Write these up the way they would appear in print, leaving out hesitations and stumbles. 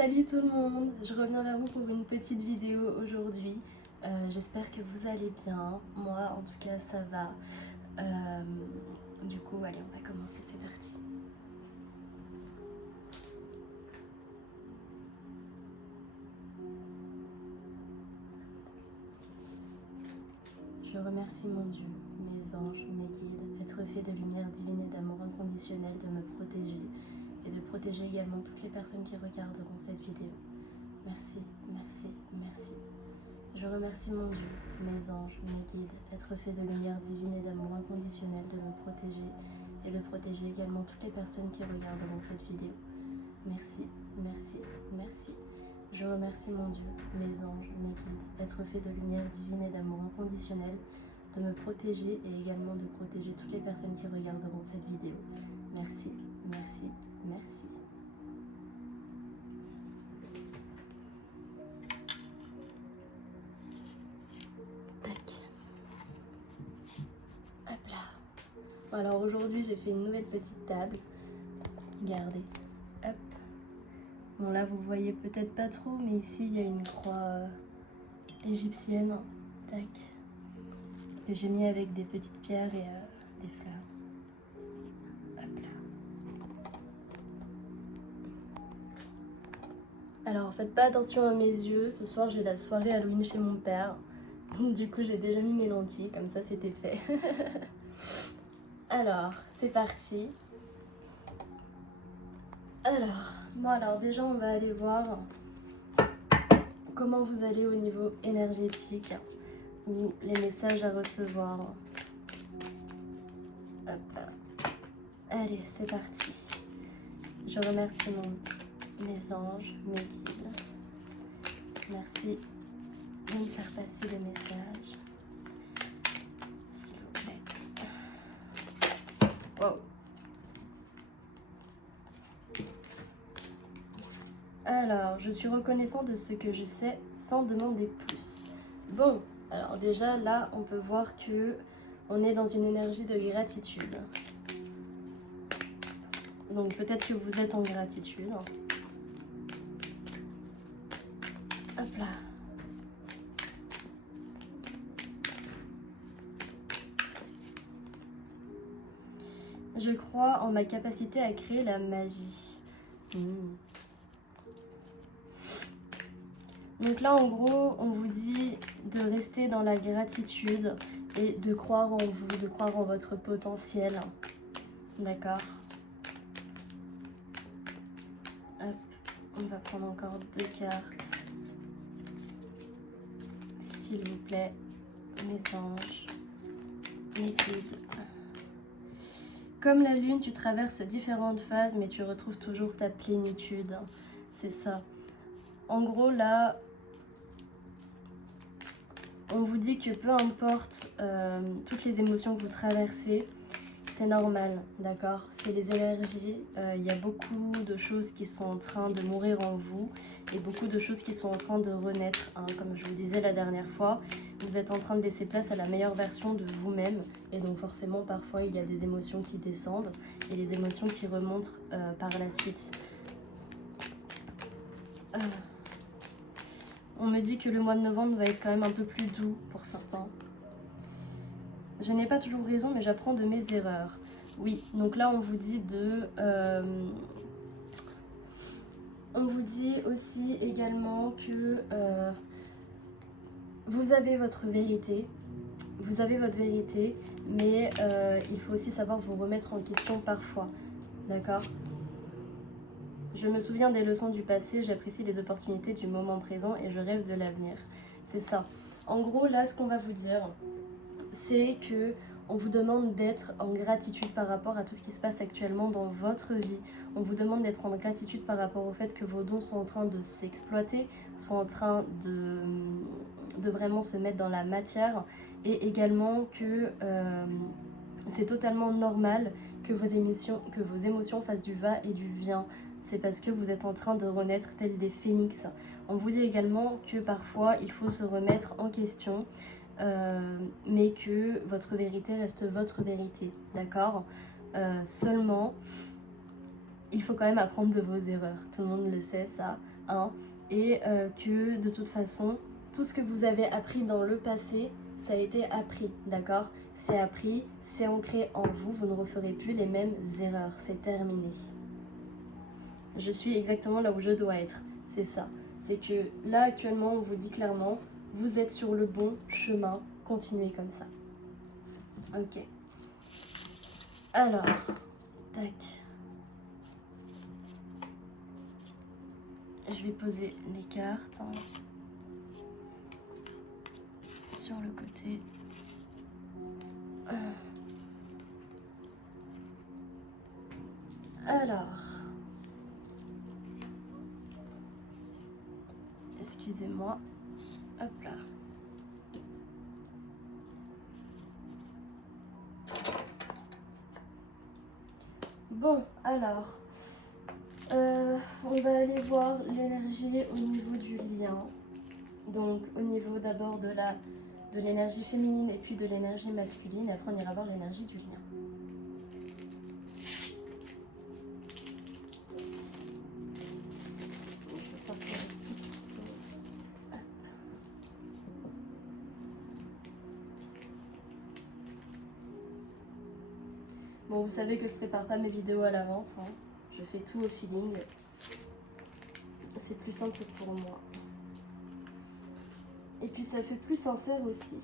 Salut tout le monde, je reviens vers vous pour une petite vidéo aujourd'hui. J'espère que vous allez bien, moi en tout cas ça va. Du coup allez on va commencer, c'est parti. Je remercie mon Dieu, mes anges, mes guides, être fait de lumière divine et d'amour inconditionnel, de me protéger et de protéger également toutes les personnes qui regarderont cette vidéo. Merci, merci, merci. Je remercie mon Dieu, mes anges, mes guides, être fait de lumière divine et d'amour inconditionnel, de me protéger et de protéger également toutes les personnes qui regarderont cette vidéo. Merci, merci, merci. Je remercie mon Dieu, mes anges, mes guides, être fait de lumière divine et d'amour inconditionnel, de me protéger et également de protéger toutes les personnes qui regarderont cette vidéo. Merci, merci, merci. Hop là. Alors aujourd'hui j'ai fait une nouvelle petite table. Regardez. Hop. Bon là vous voyez peut-être pas trop, mais ici il y a une croix égyptienne. Tac. Que j'ai mis avec des petites pierres et des fleurs. Hop là. Alors faites pas attention à mes yeux. Ce soir j'ai la soirée Halloween chez mon père. Du coup j'ai déjà mis mes lentilles, comme ça c'était fait. Alors c'est parti. Alors déjà on va aller voir comment vous allez au niveau énergétique ou les messages à recevoir. Hop. Allez, c'est parti. Je remercie mes anges, mes guides. Merci de me faire passer les messages. S'il vous plaît. Wow. Alors, je suis reconnaissant de ce que je sais sans demander plus. Bon, alors déjà là, on peut voir que on est dans une énergie de gratitude. Donc peut-être que vous êtes en gratitude. Hop là. Je crois en ma capacité à créer la magie. Donc là, en gros, on vous dit de rester dans la gratitude et de croire en vous, de croire en votre potentiel. D'accord ? Hop, on va prendre encore 2 cartes. S'il vous plaît, mes anges, mes guides. Comme la lune, tu traverses différentes phases, mais tu retrouves toujours ta plénitude. C'est ça. En gros, là, on vous dit que peu importe toutes les émotions que vous traversez, c'est normal, d'accord? C'est les énergies, il y a beaucoup de choses qui sont en train de mourir en vous et beaucoup de choses qui sont en train de renaître, hein. Comme je vous disais la dernière fois, vous êtes en train de laisser place à la meilleure version de vous-même et donc forcément parfois il y a des émotions qui descendent et les émotions qui remontent par la suite. On me dit que le mois de novembre va être quand même un peu plus doux pour certains. Je n'ai pas toujours raison, mais j'apprends de mes erreurs. Oui, donc là on vous dit de... on vous dit aussi également que vous avez votre vérité. Vous avez votre vérité, mais il faut aussi savoir vous remettre en question parfois. D'accord ? Je me souviens des leçons du passé, j'apprécie les opportunités du moment présent et je rêve de l'avenir. C'est ça. En gros, là, ce qu'on va vous dire, c'est que on vous demande d'être en gratitude par rapport à tout ce qui se passe actuellement dans votre vie. On vous demande d'être en gratitude par rapport au fait que vos dons sont en train de s'exploiter, sont en train de vraiment se mettre dans la matière et également que c'est totalement normal que vos émotions fassent du va et du vient. C'est parce que vous êtes en train de renaître tel des phénix. On vous dit également que parfois il faut se remettre en question, mais que votre vérité reste votre vérité, d'accord ? Seulement, il faut quand même apprendre de vos erreurs. Tout le monde le sait, ça. Hein, et que de toute façon, tout ce que vous avez appris dans le passé, ça a été appris, d'accord? C'est appris, c'est ancré en vous, vous ne referez plus les mêmes erreurs, c'est terminé. Je suis exactement là où je dois être, c'est ça. C'est que là, actuellement, on vous dit clairement, vous êtes sur le bon chemin, continuez comme ça. Ok. Alors, tac. Je vais poser les cartes sur le côté. Alors, excusez-moi, hop là. Bon, alors, on va aller voir l'énergie au niveau du lien. Donc, au niveau d'abord de l'énergie féminine et puis de l'énergie masculine. Et après, on ira voir l'énergie du lien. Bon, vous savez que je prépare pas mes vidéos à l'avance, hein. Je fais tout au feeling. C'est plus simple pour moi. Et puis ça fait plus sincère aussi.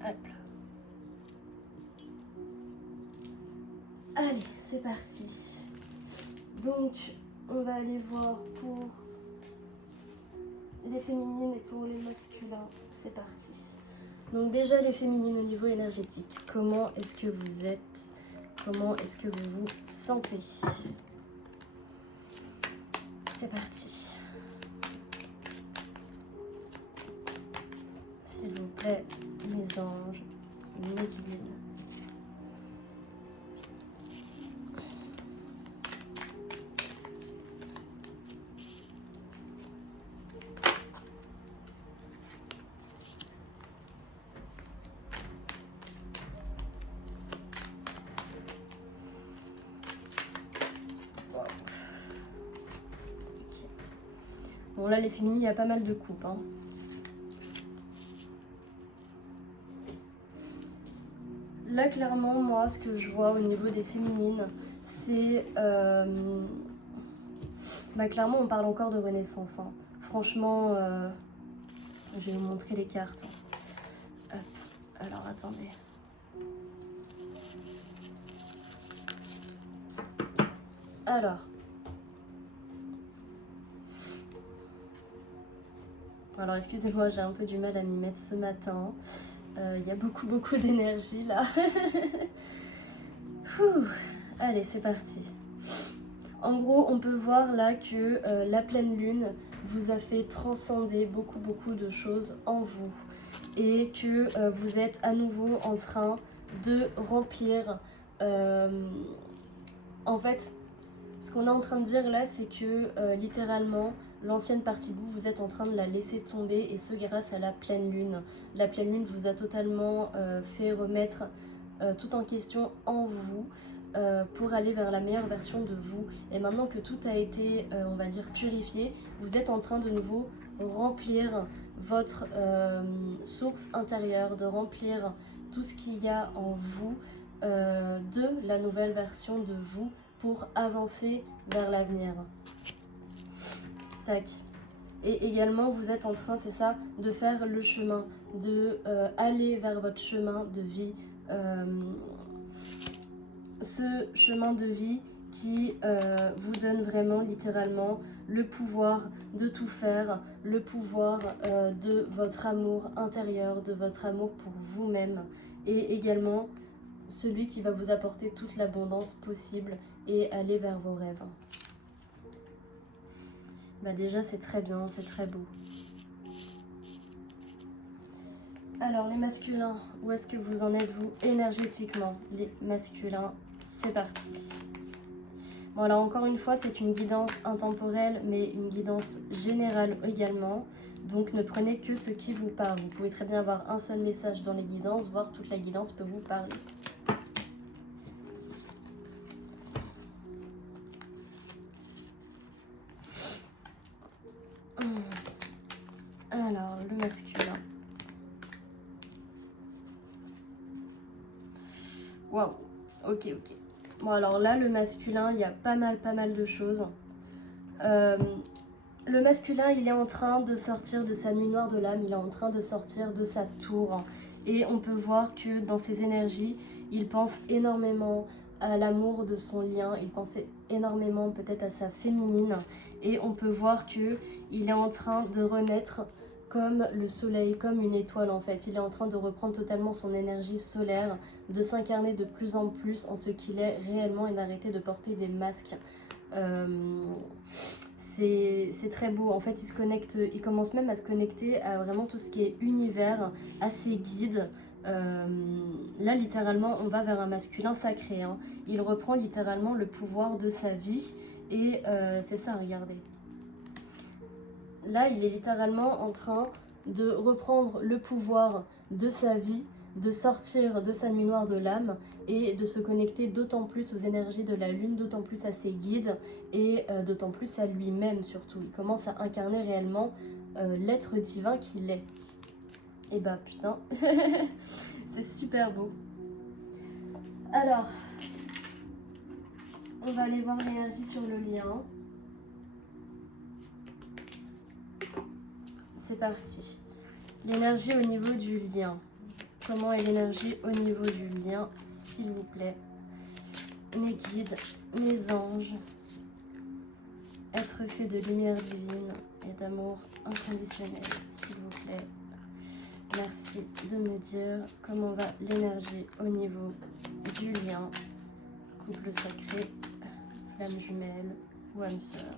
Hop là. Allez, c'est parti. Donc, on va aller voir pour les féminines et pour les masculins. C'est parti. Donc déjà, les féminines au niveau énergétique. Comment est-ce que vous êtes? Comment est-ce que vous vous sentez? C'est parti. S'il vous plaît, mes anges, mes guides. Bon là les féminines, il y a pas mal de coupes. Hein. Là clairement moi ce que je vois au niveau des féminines c'est... clairement on parle encore de renaissance. Hein. Franchement, je vais vous montrer les cartes. Hop. Alors attendez. Alors excusez-moi, j'ai un peu du mal à m'y mettre ce matin. Il y a beaucoup d'énergie là. Allez, c'est parti. En gros, on peut voir là que la pleine lune vous a fait transcender beaucoup de choses en vous. Et que vous êtes à nouveau en train de remplir... en fait, ce qu'on est en train de dire là, c'est que littéralement... L'ancienne partie de vous, vous êtes en train de la laisser tomber et ce grâce à la pleine lune. La pleine lune vous a totalement fait remettre tout en question en vous pour aller vers la meilleure version de vous. Et maintenant que tout a été, on va dire, purifié, vous êtes en train de nouveau remplir votre source intérieure, de remplir tout ce qu'il y a en vous de la nouvelle version de vous pour avancer vers l'avenir. Tac. Et également, vous êtes en train, c'est ça, de faire le chemin, de aller vers votre chemin de vie. Ce chemin de vie qui vous donne vraiment, littéralement, le pouvoir de tout faire, le pouvoir de votre amour intérieur, de votre amour pour vous-même. Et également, celui qui va vous apporter toute l'abondance possible et aller vers vos rêves. Bah déjà c'est très bien, c'est très beau. Alors les masculins, où est-ce que vous en êtes vous énergétiquement? Les masculins, c'est parti. Voilà, encore une fois, c'est une guidance intemporelle, mais une guidance générale également. Donc ne prenez que ce qui vous parle. Vous pouvez très bien avoir un seul message dans les guidances, voire toute la guidance peut vous parler. Alors, le masculin. Waouh, ok. Bon, alors là, le masculin, il y a pas mal de choses. Le masculin, il est en train de sortir de sa nuit noire de l'âme, il est en train de sortir de sa tour. Et on peut voir que dans ses énergies, il pense énormément à l'amour de son lien, il pensait énormément peut-être à sa féminine. Et on peut voir que il est en train de renaître comme le soleil, comme une étoile en fait. Il est en train de reprendre totalement son énergie solaire, de s'incarner de plus en plus en ce qu'il est réellement et d'arrêter de porter des masques. C'est très beau, en fait il commence même à se connecter à vraiment tout ce qui est univers, à ses guides. Là littéralement on va vers un masculin sacré, hein. Il reprend littéralement le pouvoir de sa vie et c'est ça, regardez. Là il est littéralement en train de reprendre le pouvoir de sa vie, de sortir de sa nuit noire de l'âme et de se connecter d'autant plus aux énergies de la lune, d'autant plus à ses guides et d'autant plus à lui-même surtout. Il commence à incarner réellement l'être divin qu'il est. Et bah putain, c'est super beau. Alors, on va aller voir l'énergie sur le lien. C'est parti. L'énergie au niveau du lien. Comment est l'énergie au niveau du lien, s'il vous plaît? Mes guides, mes anges, être fait de lumière divine et d'amour inconditionnel, s'il vous plaît. Merci de me dire comment va l'énergie au niveau du lien, couple sacré, flamme jumelle ou âme sœur,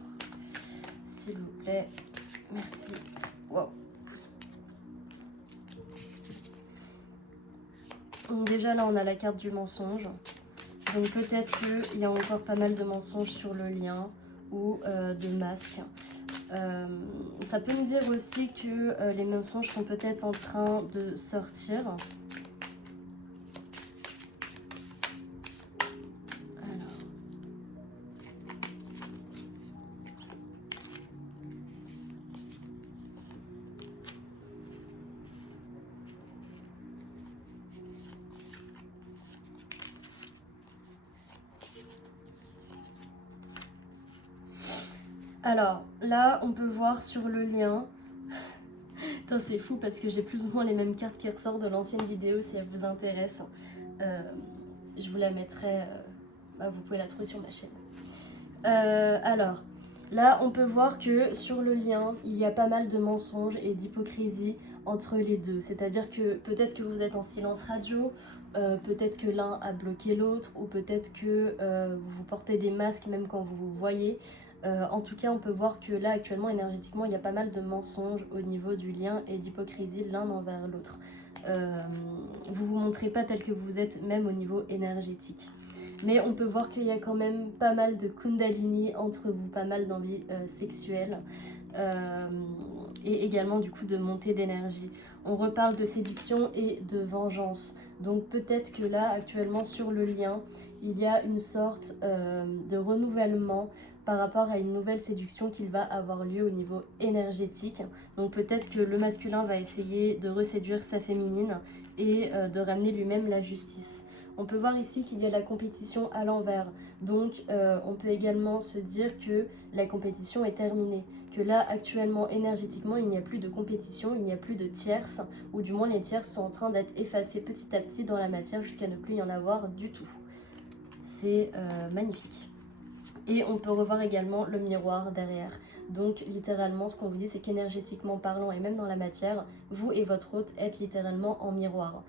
s'il vous plaît. Merci. Wow. Donc déjà là on a la carte du mensonge, donc peut-être qu'il y a encore pas mal de mensonges sur le lien ou de masques. Ça peut me dire aussi que les mensonges sont peut-être en train de sortir. Alors, là, on peut voir sur le lien... Putain, c'est fou parce que j'ai plus ou moins les mêmes cartes qui ressortent de l'ancienne vidéo si elle vous intéresse. Je vous la mettrai... vous pouvez la trouver sur ma chaîne. Alors, là, on peut voir que sur le lien, il y a pas mal de mensonges et d'hypocrisie entre les deux. C'est-à-dire que peut-être que vous êtes en silence radio, peut-être que l'un a bloqué l'autre, ou peut-être que vous portez des masques même quand vous vous voyez. En tout cas, on peut voir que là, actuellement, énergétiquement, il y a pas mal de mensonges au niveau du lien et d'hypocrisie l'un envers l'autre. Vous vous montrez pas tel que vous êtes, même au niveau énergétique. Mais on peut voir qu'il y a quand même pas mal de kundalini entre vous, pas mal d'envie sexuelle et également du coup de montée d'énergie. On reparle de séduction et de vengeance. Donc peut-être que là, actuellement, sur le lien, il y a une sorte de renouvellement par rapport à une nouvelle séduction qui va avoir lieu au niveau énergétique. Donc peut-être que le masculin va essayer de reséduire sa féminine et de ramener lui-même la justice. On peut voir ici qu'il y a la compétition à l'envers. Donc on peut également se dire que la compétition est terminée. Que là, actuellement, énergétiquement, il n'y a plus de compétition, il n'y a plus de tierces, ou du moins les tierces sont en train d'être effacées petit à petit dans la matière jusqu'à ne plus y en avoir du tout. C'est magnifique. Et on peut revoir également le miroir derrière. Donc littéralement, ce qu'on vous dit, c'est qu'énergétiquement parlant, et même dans la matière, vous et votre hôte êtes littéralement en miroir.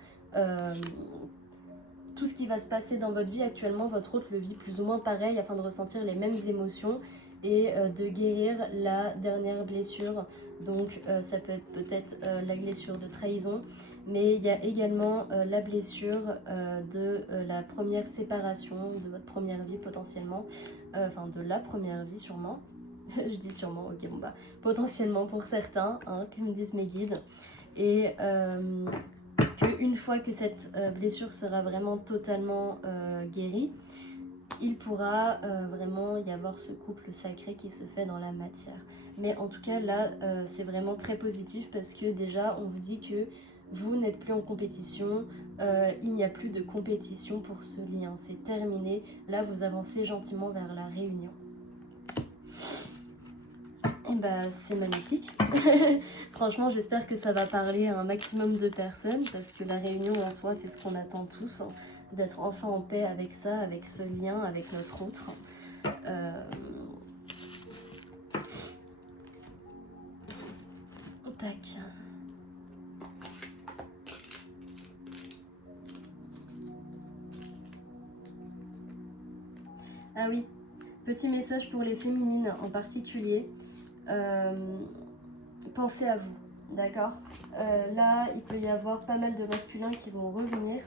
Tout ce qui va se passer dans votre vie actuellement, votre hôte le vit plus ou moins pareil afin de ressentir les mêmes émotions et de guérir la dernière blessure. Donc ça peut être peut-être la blessure de trahison, mais il y a également la blessure de la première séparation, de votre première vie potentiellement, enfin de la première vie sûrement. Je dis sûrement, ok, bon bah, potentiellement pour certains, hein, comme me disent mes guides. Et qu'une fois que cette blessure sera vraiment totalement guérie, il pourra vraiment y avoir ce couple sacré qui se fait dans la matière. Mais en tout cas, là, c'est vraiment très positif parce que déjà, on vous dit que vous n'êtes plus en compétition, il n'y a plus de compétition pour ce lien, c'est terminé. Là, vous avancez gentiment vers la réunion. Et bah, c'est magnifique. Franchement, j'espère que ça va parler à un maximum de personnes parce que la réunion en soi, c'est ce qu'on attend tous, hein, d'être enfin en paix avec ça, avec ce lien, avec notre autre. Tac. Ah oui, petit message pour les féminines en particulier. Pensez à vous, d'accord. Là, il peut y avoir pas mal de masculins qui vont revenir.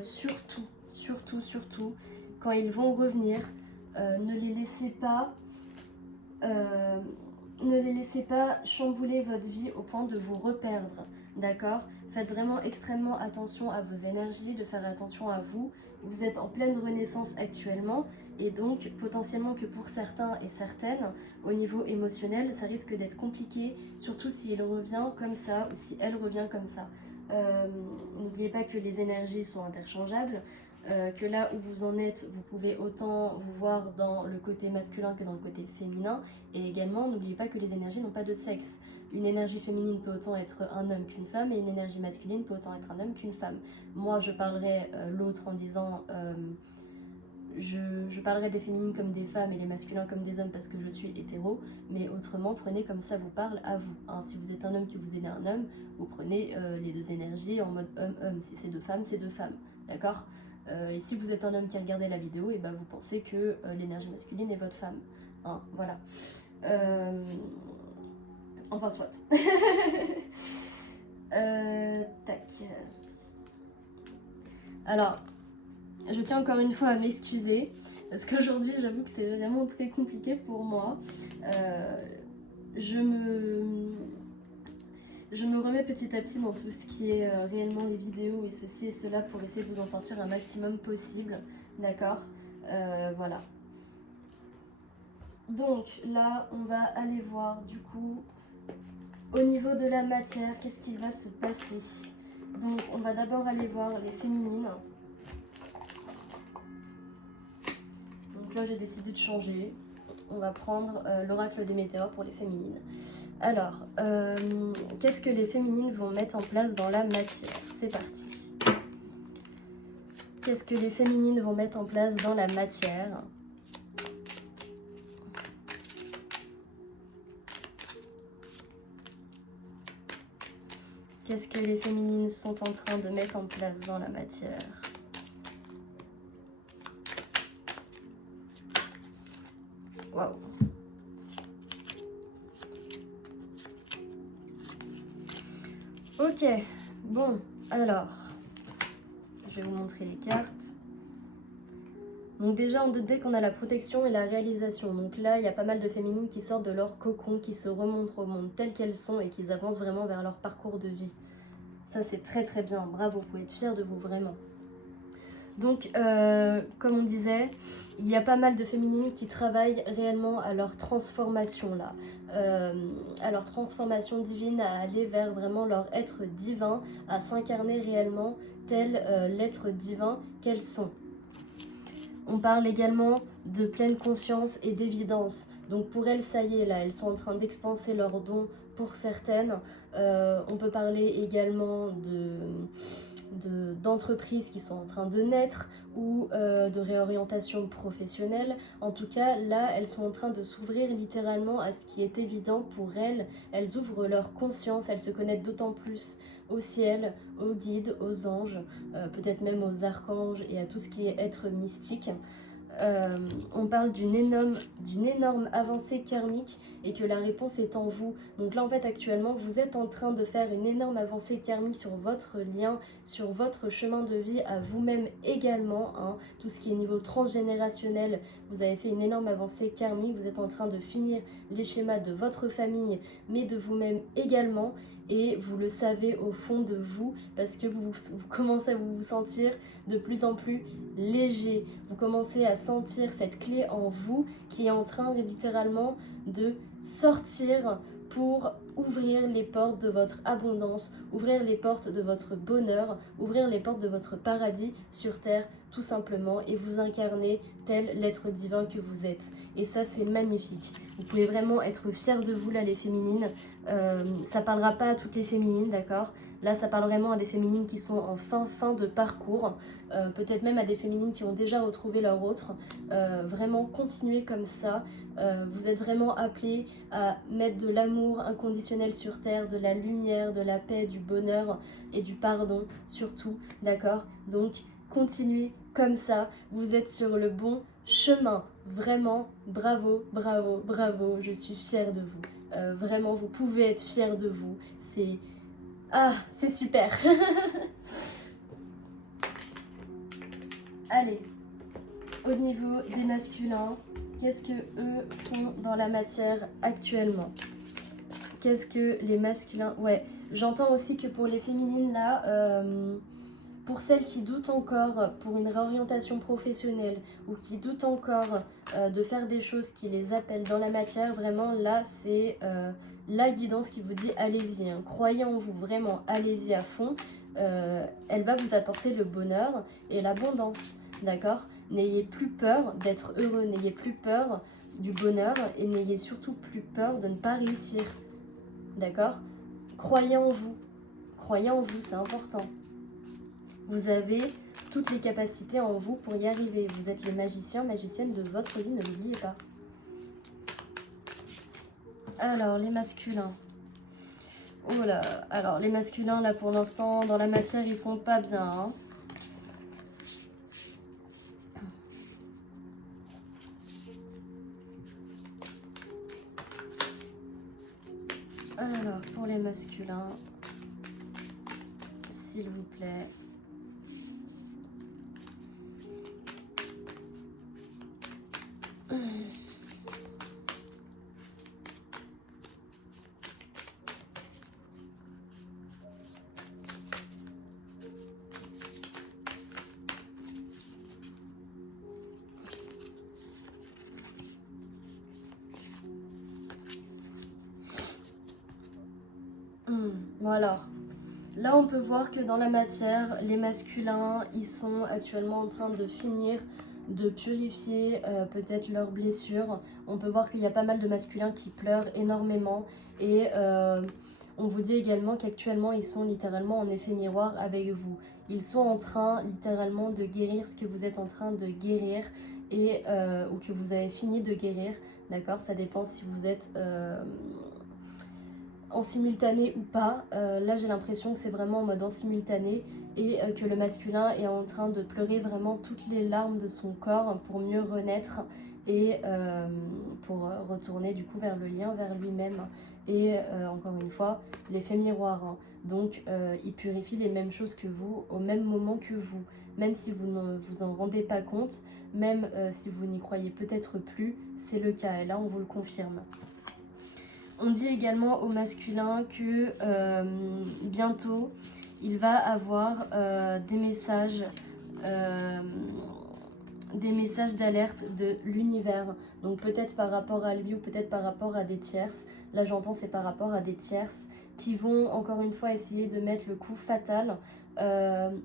Surtout, quand ils vont revenir, ne les laissez pas... ne les laissez pas chambouler votre vie au point de vous reperdre, d'accord? Faites vraiment extrêmement attention à vos énergies, de faire attention à vous. Vous êtes en pleine renaissance actuellement et donc potentiellement que pour certains et certaines, au niveau émotionnel, ça risque d'être compliqué, surtout s'il revient comme ça ou si elle revient comme ça. N'oubliez pas que les énergies sont interchangeables. Que là où vous en êtes, vous pouvez autant vous voir dans le côté masculin que dans le côté féminin. Et également, n'oubliez pas que les énergies n'ont pas de sexe. Une énergie féminine peut autant être un homme qu'une femme, et une énergie masculine peut autant être un homme qu'une femme. Moi, je parlerai l'autre en disant... je parlerai des féminines comme des femmes et les masculins comme des hommes parce que je suis hétéro, mais autrement, prenez comme ça vous parle à vous. Hein, si vous êtes un homme que vous aidez un homme, vous prenez les deux énergies en mode homme-homme. Si c'est deux femmes, c'est deux femmes. D'accord ? Et si vous êtes un homme qui regardait la vidéo, et ben vous pensez que l'énergie masculine est votre femme. Hein, voilà. Enfin, soit. Tac. Alors, je tiens encore une fois à m'excuser, parce qu'aujourd'hui, j'avoue que c'est vraiment très compliqué pour moi. Je me remets petit à petit dans tout ce qui est réellement les vidéos et ceci et cela pour essayer de vous en sortir un maximum possible, d'accord. Voilà. Donc là, on va aller voir du coup, au niveau de la matière, qu'est-ce qui va se passer. Donc on va d'abord aller voir les féminines. Donc là, j'ai décidé de changer. On va prendre l'oracle des météores pour les féminines. Alors, qu'est-ce que les féminines vont mettre en place dans la matière? C'est parti. Qu'est-ce que les féminines vont mettre en place dans la matière? Qu'est-ce que les féminines sont en train de mettre en place dans la matière? Waouh! Ok, bon, alors, je vais vous montrer les cartes. Donc déjà, en 2D, qu'on a la protection et la réalisation. Donc là, il y a pas mal de féminines qui sortent de leur cocon, qui se remontrent au monde telles qu'elles sont et qui avancent vraiment vers leur parcours de vie. Ça, c'est très très bien. Bravo, vous pouvez être fiers de vous, vraiment. Donc, comme on disait, il y a pas mal de féminines qui travaillent réellement à leur transformation là, à leur transformation divine, à aller vers vraiment leur être divin, à s'incarner réellement tel l'être divin qu'elles sont. On parle également de pleine conscience et d'évidence. Donc pour elles, ça y est, là, elles sont en train d'expanser leurs dons pour certaines. On peut parler également d'entreprises qui sont en train de naître ou de réorientation professionnelle. En tout cas, là, elles sont en train de s'ouvrir littéralement à ce qui est évident pour elles. Elles ouvrent leur conscience, elles se connectent d'autant plus au ciel, aux guides, aux anges, peut-être même aux archanges et à tout ce qui est être mystique. on parle d'une énorme avancée karmique et que la réponse est en vous. Donc là en fait actuellement vous êtes en train de faire une énorme avancée karmique sur votre lien, sur votre chemin de vie à vous-même également, hein. Tout ce qui est niveau transgénérationnel, vous avez fait une énorme avancée karmique, vous êtes en train de finir les schémas de votre famille mais de vous-même également. Et vous le savez au fond de vous parce que vous commencez à vous sentir de plus en plus léger. Vous commencez à sentir cette clé en vous qui est en train littéralement de sortir pour ouvrir les portes de votre abondance, ouvrir les portes de votre bonheur, ouvrir les portes de votre paradis sur terre tout simplement et vous incarner tel l'être divin que vous êtes. Et ça c'est magnifique. Vous pouvez vraiment être fiers de vous là les féminines. Ça parlera pas à toutes les féminines, d'accord? Là ça parle vraiment à des féminines qui sont en fin de parcours, peut-être même à des féminines qui ont déjà retrouvé leur autre. Vraiment continuez comme ça. Vous êtes vraiment appelées à mettre de l'amour inconditionnel sur terre, de la lumière, de la paix, du bonheur et du pardon surtout, d'accord? Donc continuez comme ça, vous êtes sur le bon chemin. Vraiment, bravo, bravo, bravo, je suis fière de vous. Vraiment, vous pouvez être fière de vous. C'est super. Allez, au niveau des masculins, qu'est-ce que eux font dans la matière actuellement? Qu'est-ce que les masculins... Ouais, j'entends aussi que pour les féminines là, pour celles qui doutent encore pour une réorientation professionnelle ou qui doutent encore de faire des choses qui les appellent dans la matière, vraiment là c'est la guidance qui vous dit allez-y, hein, croyez en vous, vraiment allez-y à fond. Elle va vous apporter le bonheur et l'abondance, d'accord? N'ayez plus peur d'être heureux, n'ayez plus peur du bonheur et n'ayez surtout plus peur de ne pas réussir, d'accord? Croyez en vous, c'est important. Vous avez toutes les capacités en vous pour y arriver. Vous êtes les magiciens, magiciennes de votre vie, ne l'oubliez pas. Alors, les masculins. Oh là, alors les masculins, là, pour l'instant, dans la matière, ils sont pas bien, hein. Alors, pour les masculins, s'il vous plaît... Bon alors, là on peut voir que dans la matière, les masculins, ils sont actuellement en train de finir de purifier peut-être leurs blessures. On peut voir qu'il y a pas mal de masculins qui pleurent énormément et on vous dit également qu'actuellement ils sont littéralement en effet miroir avec vous. Ils sont en train littéralement de guérir ce que vous êtes en train de guérir et ou que vous avez fini de guérir, d'accord? Ça dépend si vous êtes... en simultané ou pas, là j'ai l'impression que c'est vraiment en mode en simultané et que le masculin est en train de pleurer vraiment toutes les larmes de son corps pour mieux renaître et pour retourner du coup vers le lien, vers lui-même. Et encore une fois, l'effet miroir, hein. Donc il purifie les mêmes choses que vous au même moment que vous, même si vous ne vous en rendez pas compte, même si vous n'y croyez peut-être plus, c'est le cas et là on vous le confirme. On dit également au masculin que bientôt, il va avoir des messages d'alerte de l'univers. Donc peut-être par rapport à lui ou peut-être par rapport à des tierces. Là j'entends c'est par rapport à des tierces qui vont encore une fois essayer de mettre le coup fatal.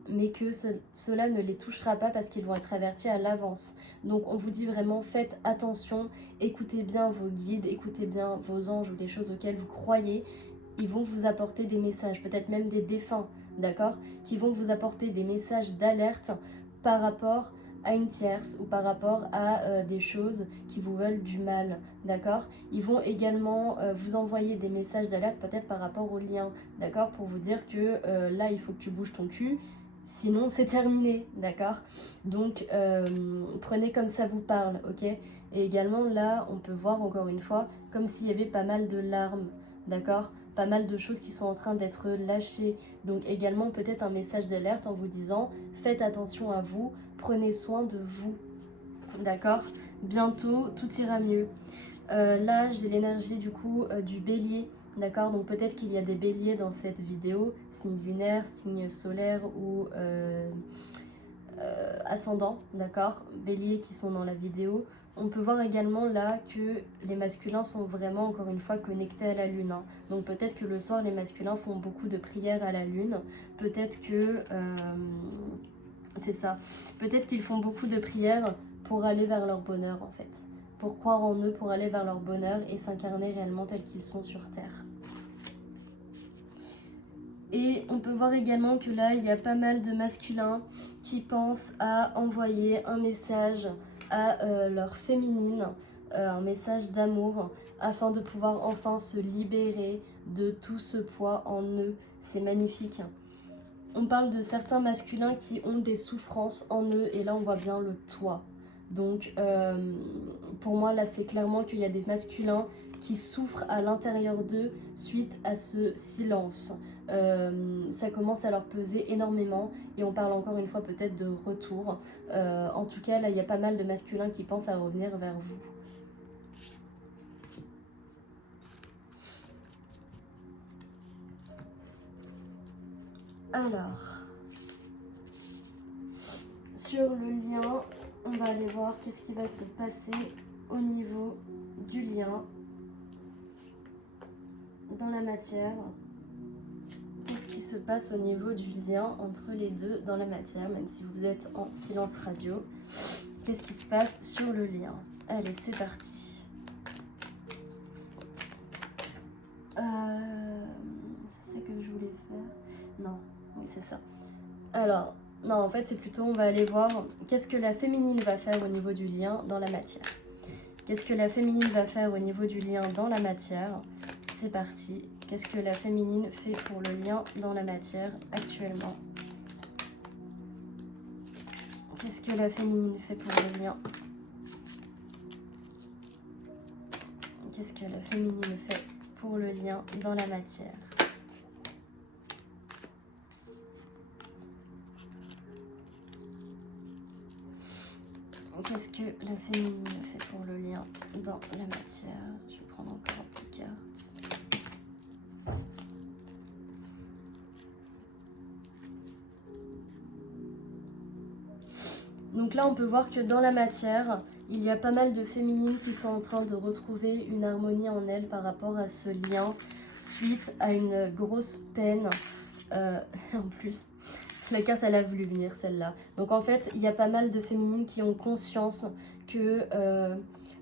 Mais que cela ne les touchera pas parce qu'ils vont être avertis à l'avance. Donc on vous dit vraiment faites attention, écoutez bien vos guides, écoutez bien vos anges ou des choses auxquelles vous croyez. Ils vont vous apporter des messages, peut-être même des défunts, d'accord, qui vont vous apporter des messages d'alerte par rapport à une tierce ou par rapport à des choses qui vous veulent du mal, d'accord. Ils vont également vous envoyer des messages d'alerte peut-être par rapport au lien, d'accord, pour vous dire que là il faut que tu bouges ton cul, Sinon, c'est terminé, d'accord? Donc, prenez comme ça vous parle, ok? Et également, là, on peut voir encore une fois, comme s'il y avait pas mal de larmes, d'accord? Pas mal de choses qui sont en train d'être lâchées. Donc, également, peut-être un message d'alerte en vous disant, faites attention à vous, prenez soin de vous, d'accord? Bientôt, tout ira mieux. Là, j'ai l'énergie du coup du bélier, d'accord? Donc peut-être qu'il y a des béliers dans cette vidéo, signe lunaire, signe solaire ou ascendant, d'accord? Bélier qui sont dans la vidéo. On peut voir également là que les masculins sont vraiment, encore une fois, connectés à la lune, hein. Donc peut-être que le soir, les masculins font beaucoup de prières à la lune. Peut-être que... c'est ça. Peut-être qu'ils font beaucoup de prières pour aller vers leur bonheur, en fait. Pour croire en eux, pour aller vers leur bonheur et s'incarner réellement tels qu'ils sont sur Terre. Et on peut voir également que là, il y a pas mal de masculins qui pensent à envoyer un message à leur féminine, un message d'amour, afin de pouvoir enfin se libérer de tout ce poids en eux. C'est magnifique. On parle de certains masculins qui ont des souffrances en eux, et là on voit bien le toit. Donc pour moi là c'est clairement qu'il y a des masculins qui souffrent à l'intérieur d'eux suite à ce silence. Ça commence à leur peser énormément et on parle encore une fois peut-être de retour. En tout cas là il y a pas mal de masculins qui pensent à revenir vers vous. Alors, sur le lien, on va aller voir qu'est-ce qui va se passer au niveau du lien dans la matière. Qu'est-ce qui se passe au niveau du lien entre les deux dans la matière, même si vous êtes en silence radio. Qu'est-ce qui se passe sur le lien? Allez, c'est parti. C'est ça que je voulais faire. Non, oui, c'est ça. Alors, non, en fait, c'est plutôt, on va aller voir qu'est-ce que la féminine va faire au niveau du lien dans la matière. Qu'est-ce que la féminine va faire au niveau du lien dans la matière? C'est parti. Qu'est-ce que la féminine fait pour le lien dans la matière actuellement? Qu'est-ce que la féminine fait pour le lien? Qu'est-ce que la féminine fait pour le lien dans la matière? Qu'est-ce que la féminine fait pour le lien dans la matière? Je vais prendre encore un peu de cartes. Donc là, on peut voir que dans la matière, il y a pas mal de féminines qui sont en train de retrouver une harmonie en elles par rapport à ce lien suite à une grosse peine. En plus, la carte, elle a voulu venir, celle-là. Donc en fait, il y a pas mal de féminines qui ont conscience que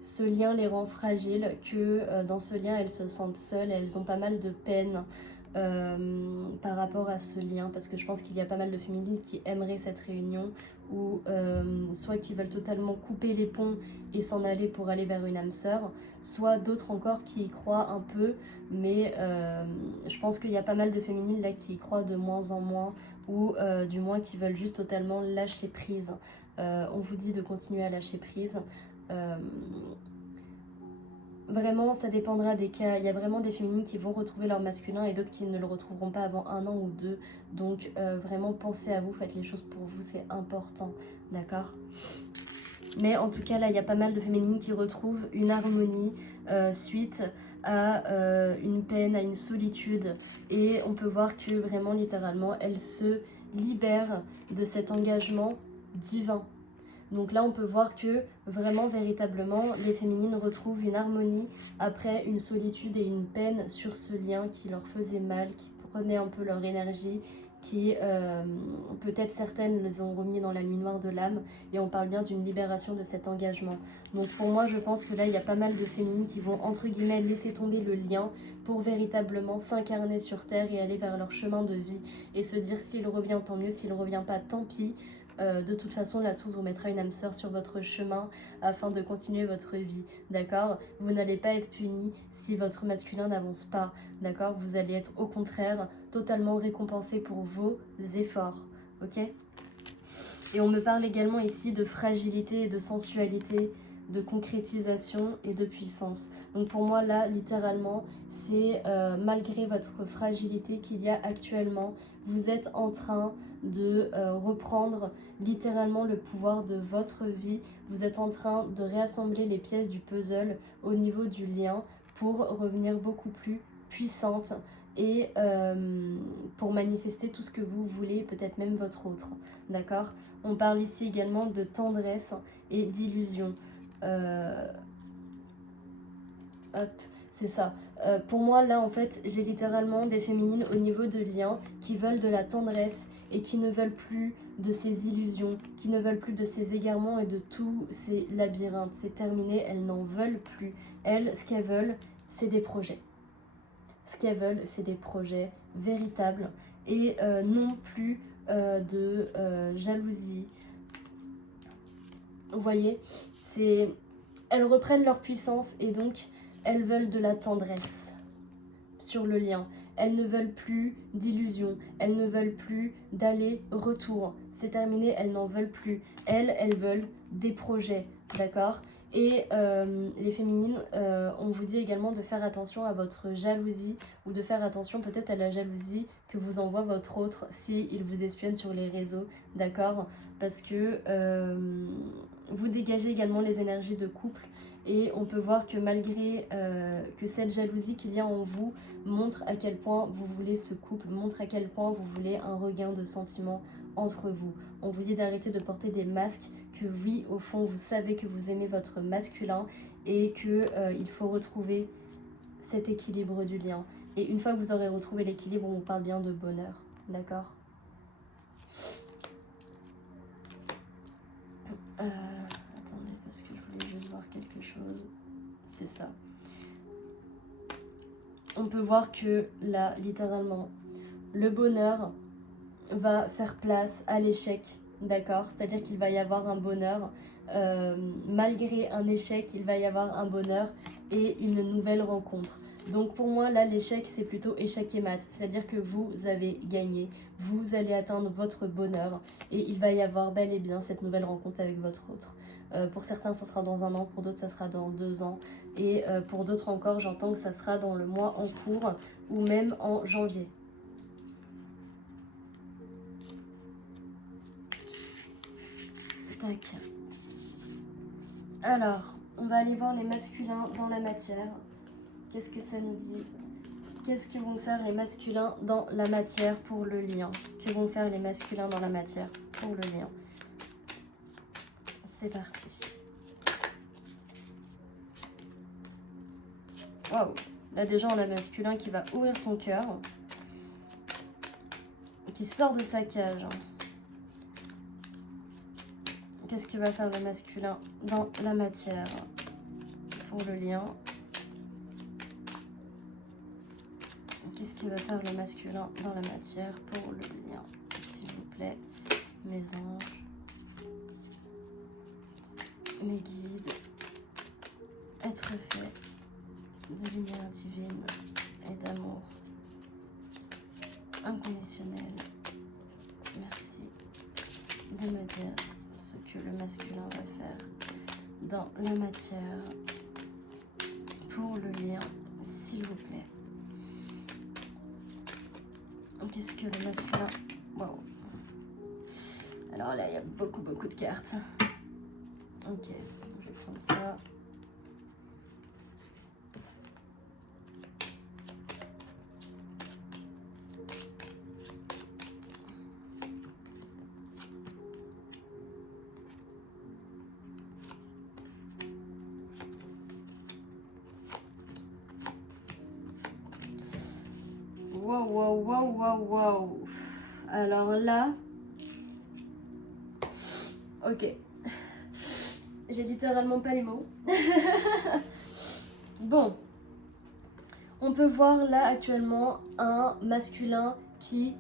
ce lien les rend fragiles, que dans ce lien, elles se sentent seules, elles ont pas mal de peine par rapport à ce lien, parce que je pense qu'il y a pas mal de féminines qui aimeraient cette réunion, ou soit qui veulent totalement couper les ponts et s'en aller pour aller vers une âme sœur, soit d'autres encore qui y croient un peu, mais je pense qu'il y a pas mal de féminines là qui y croient de moins en moins, ou du moins qui veulent juste totalement lâcher prise. On vous dit de continuer à lâcher prise. Vraiment, ça dépendra des cas. Il y a vraiment des féminines qui vont retrouver leur masculin et d'autres qui ne le retrouveront pas avant 1 an ou 2. Donc vraiment, pensez à vous, faites les choses pour vous, c'est important, d'accord? Mais en tout cas, là, il y a pas mal de féminines qui retrouvent une harmonie suite à une peine, à une solitude. Et on peut voir que vraiment, littéralement, elles se libèrent de cet engagement divin. Donc là, on peut voir que vraiment, véritablement, les féminines retrouvent une harmonie après une solitude et une peine sur ce lien qui leur faisait mal, qui prenait un peu leur énergie, qui peut-être certaines les ont remis dans la nuit noire de l'âme, et on parle bien d'une libération de cet engagement. Donc pour moi, je pense que là, il y a pas mal de féminines qui vont, entre guillemets, laisser tomber le lien pour véritablement s'incarner sur Terre et aller vers leur chemin de vie et se dire s'il revient, tant mieux, s'il revient pas, tant pis. De toute façon, la source vous mettra une âme sœur sur votre chemin afin de continuer votre vie, d'accord? Vous n'allez pas être puni si votre masculin n'avance pas, d'accord? Vous allez être au contraire totalement récompensé pour vos efforts, ok? Et on me parle également ici de fragilité et de sensualité, de concrétisation et de puissance. Donc pour moi là, littéralement, c'est malgré votre fragilité qu'il y a actuellement, vous êtes en train de reprendre littéralement le pouvoir de votre vie. Vous êtes en train de réassembler les pièces du puzzle au niveau du lien pour revenir beaucoup plus puissante et pour manifester tout ce que vous voulez, peut-être même votre autre, d'accord? On parle ici également de tendresse et d'illusion. Hop, c'est ça. Pour moi, là, en fait, j'ai littéralement des féminines au niveau de liens qui veulent de la tendresse et qui ne veulent plus de ces illusions, qui ne veulent plus de ces égarements et de tous ces labyrinthes. C'est terminé, elles n'en veulent plus. Elles, ce qu'elles veulent, c'est des projets. Ce qu'elles veulent, c'est des projets véritables et non plus de jalousie. Vous voyez, elles reprennent leur puissance et donc elles veulent de la tendresse sur le lien. Elles ne veulent plus d'illusions, elles ne veulent plus d'aller-retour. C'est terminé, elles n'en veulent plus. Elles veulent des projets, d'accord? Et les féminines, on vous dit également de faire attention à votre jalousie ou de faire attention peut-être à la jalousie que vous envoie votre autre s'il vous espionne sur les réseaux, d'accord? Parce que vous dégagez également les énergies de couple et on peut voir que malgré que cette jalousie qu'il y a en vous montre à quel point vous voulez ce couple, montre à quel point vous voulez un regain de sentiments entre vous. On vous dit d'arrêter de porter des masques, que oui, au fond, vous savez que vous aimez votre masculin et qu'il faut retrouver cet équilibre du lien. Et une fois que vous aurez retrouvé l'équilibre, on vous parle bien de bonheur, d'accord? Attendez, parce que je voulais juste voir quelque chose. C'est ça. On peut voir que là, littéralement, le bonheur va faire place à l'échec, d'accord? C'est-à-dire qu'il va y avoir un bonheur, malgré un échec, il va y avoir un bonheur et une nouvelle rencontre. Donc pour moi, là, l'échec, c'est plutôt échec et mat. C'est-à-dire que vous avez gagné, vous allez atteindre votre bonheur et il va y avoir bel et bien cette nouvelle rencontre avec votre autre. Pour certains, ça sera dans 1 an, pour d'autres, ça sera dans 2 ans. Et pour d'autres encore, j'entends que ça sera dans le mois en cours ou même en janvier. Tac. Alors, on va aller voir les masculins dans la matière. Qu'est-ce que ça nous dit? Qu'est-ce que vont faire les masculins dans la matière pour le lien? Que vont faire les masculins dans la matière pour le lien? C'est parti. Waouh! Là déjà on a le masculin qui va ouvrir son cœur, qui sort de sa cage. Qu'est-ce que va faire le masculin dans la matière pour le lien? Qu'est-ce qui va faire le masculin dans la matière pour le lien? S'il vous plaît, mes anges, mes guides, être fait de lumière divine et d'amour inconditionnel. Merci de me dire ce que le masculin va faire dans la matière pour le lien, s'il vous plaît. Qu'est-ce que le masculin... Wow. Alors là, il y a beaucoup de cartes. Ok, je vais prendre ça. Wow. Alors là... Ok. J'ai littéralement pas les mots. Bon. On peut voir là actuellement un masculin qui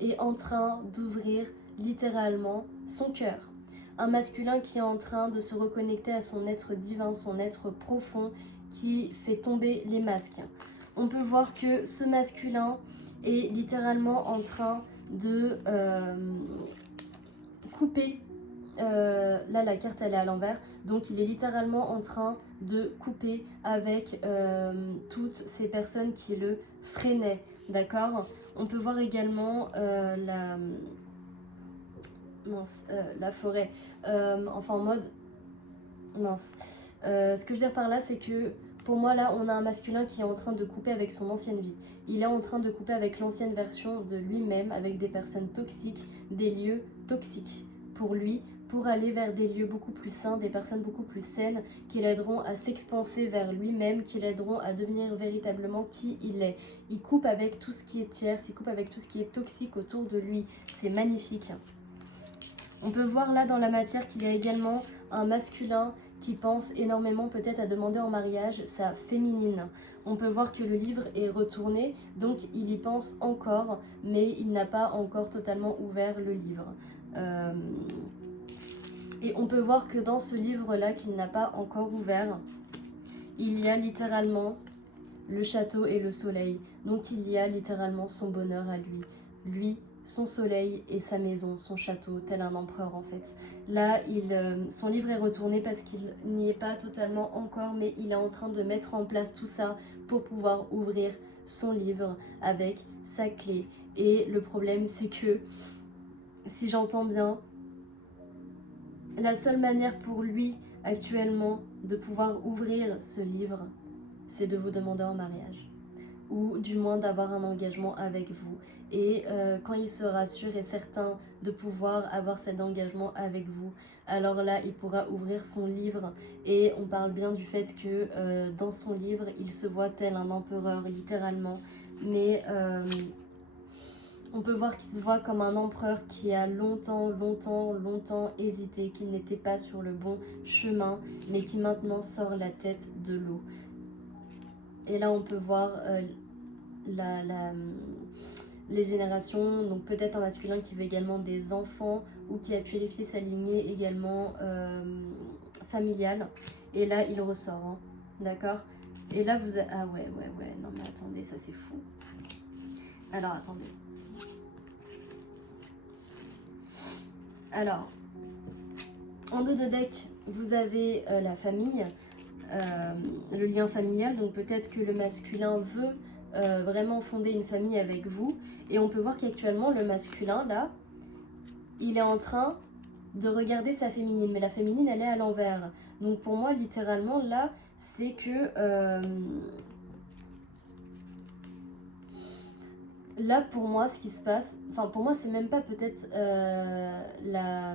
est en train d'ouvrir littéralement son cœur. Un masculin qui est en train de se reconnecter à son être divin, son être profond, qui fait tomber les masques. On peut voir que ce masculin est littéralement en train de couper. Là, la carte, elle est à l'envers. Donc, il est littéralement en train de couper avec toutes ces personnes qui le freinaient. D'accord? On peut voir également la forêt. Enfin, en mode... Mince. Ce que je veux dire par là, c'est que pour moi, là, on a un masculin qui est en train de couper avec son ancienne vie. Il est en train de couper avec l'ancienne version de lui-même, avec des personnes toxiques, des lieux toxiques pour lui, pour aller vers des lieux beaucoup plus sains, des personnes beaucoup plus saines, qui l'aideront à s'expanser vers lui-même, qui l'aideront à devenir véritablement qui il est. Il coupe avec tout ce qui est tierce, il coupe avec tout ce qui est toxique autour de lui. C'est magnifique. On peut voir là dans la matière qu'il y a également un masculin qui pense énormément peut-être à demander en mariage sa féminine. On peut voir que le livre est retourné, donc il y pense encore, mais il n'a pas encore totalement ouvert le livre. Et on peut voir que dans ce livre-là qu'il n'a pas encore ouvert, il y a littéralement le château et le soleil. Donc il y a littéralement son bonheur à lui. Lui, son soleil et sa maison, son château, tel un empereur en fait. Là, son livre est retourné parce qu'il n'y est pas totalement encore, mais il est en train de mettre en place tout ça pour pouvoir ouvrir son livre avec sa clé. Et le problème, c'est que, si j'entends bien, la seule manière pour lui actuellement de pouvoir ouvrir ce livre, c'est de vous demander en mariage. Ou du moins d'avoir un engagement avec vous. Et quand il sera sûr et certain de pouvoir avoir cet engagement avec vous, alors là, il pourra ouvrir son livre. Et on parle bien du fait que dans son livre, il se voit tel un empereur, littéralement. Mais on peut voir qu'il se voit comme un empereur qui a longtemps hésité, qu'il n'était pas sur le bon chemin, mais qui maintenant sort la tête de l'eau. Et là, on peut voir les générations, donc peut-être un masculin qui veut également des enfants ou qui a purifié sa lignée également familiale. Et là, il ressort, hein, d'accord? Et là, vous avez... Ah ouais, non mais attendez, ça c'est fou. Alors, attendez. Alors, en dos de deck, vous avez la famille, le lien familial, donc peut-être que le masculin veut vraiment fonder une famille avec vous. Et on peut voir qu'actuellement, le masculin, là, il est en train de regarder sa féminine. Mais la féminine, elle est à l'envers. Donc pour moi, littéralement, là, c'est que... là, pour moi, ce qui se passe... Enfin, pour moi, c'est même pas peut-être la...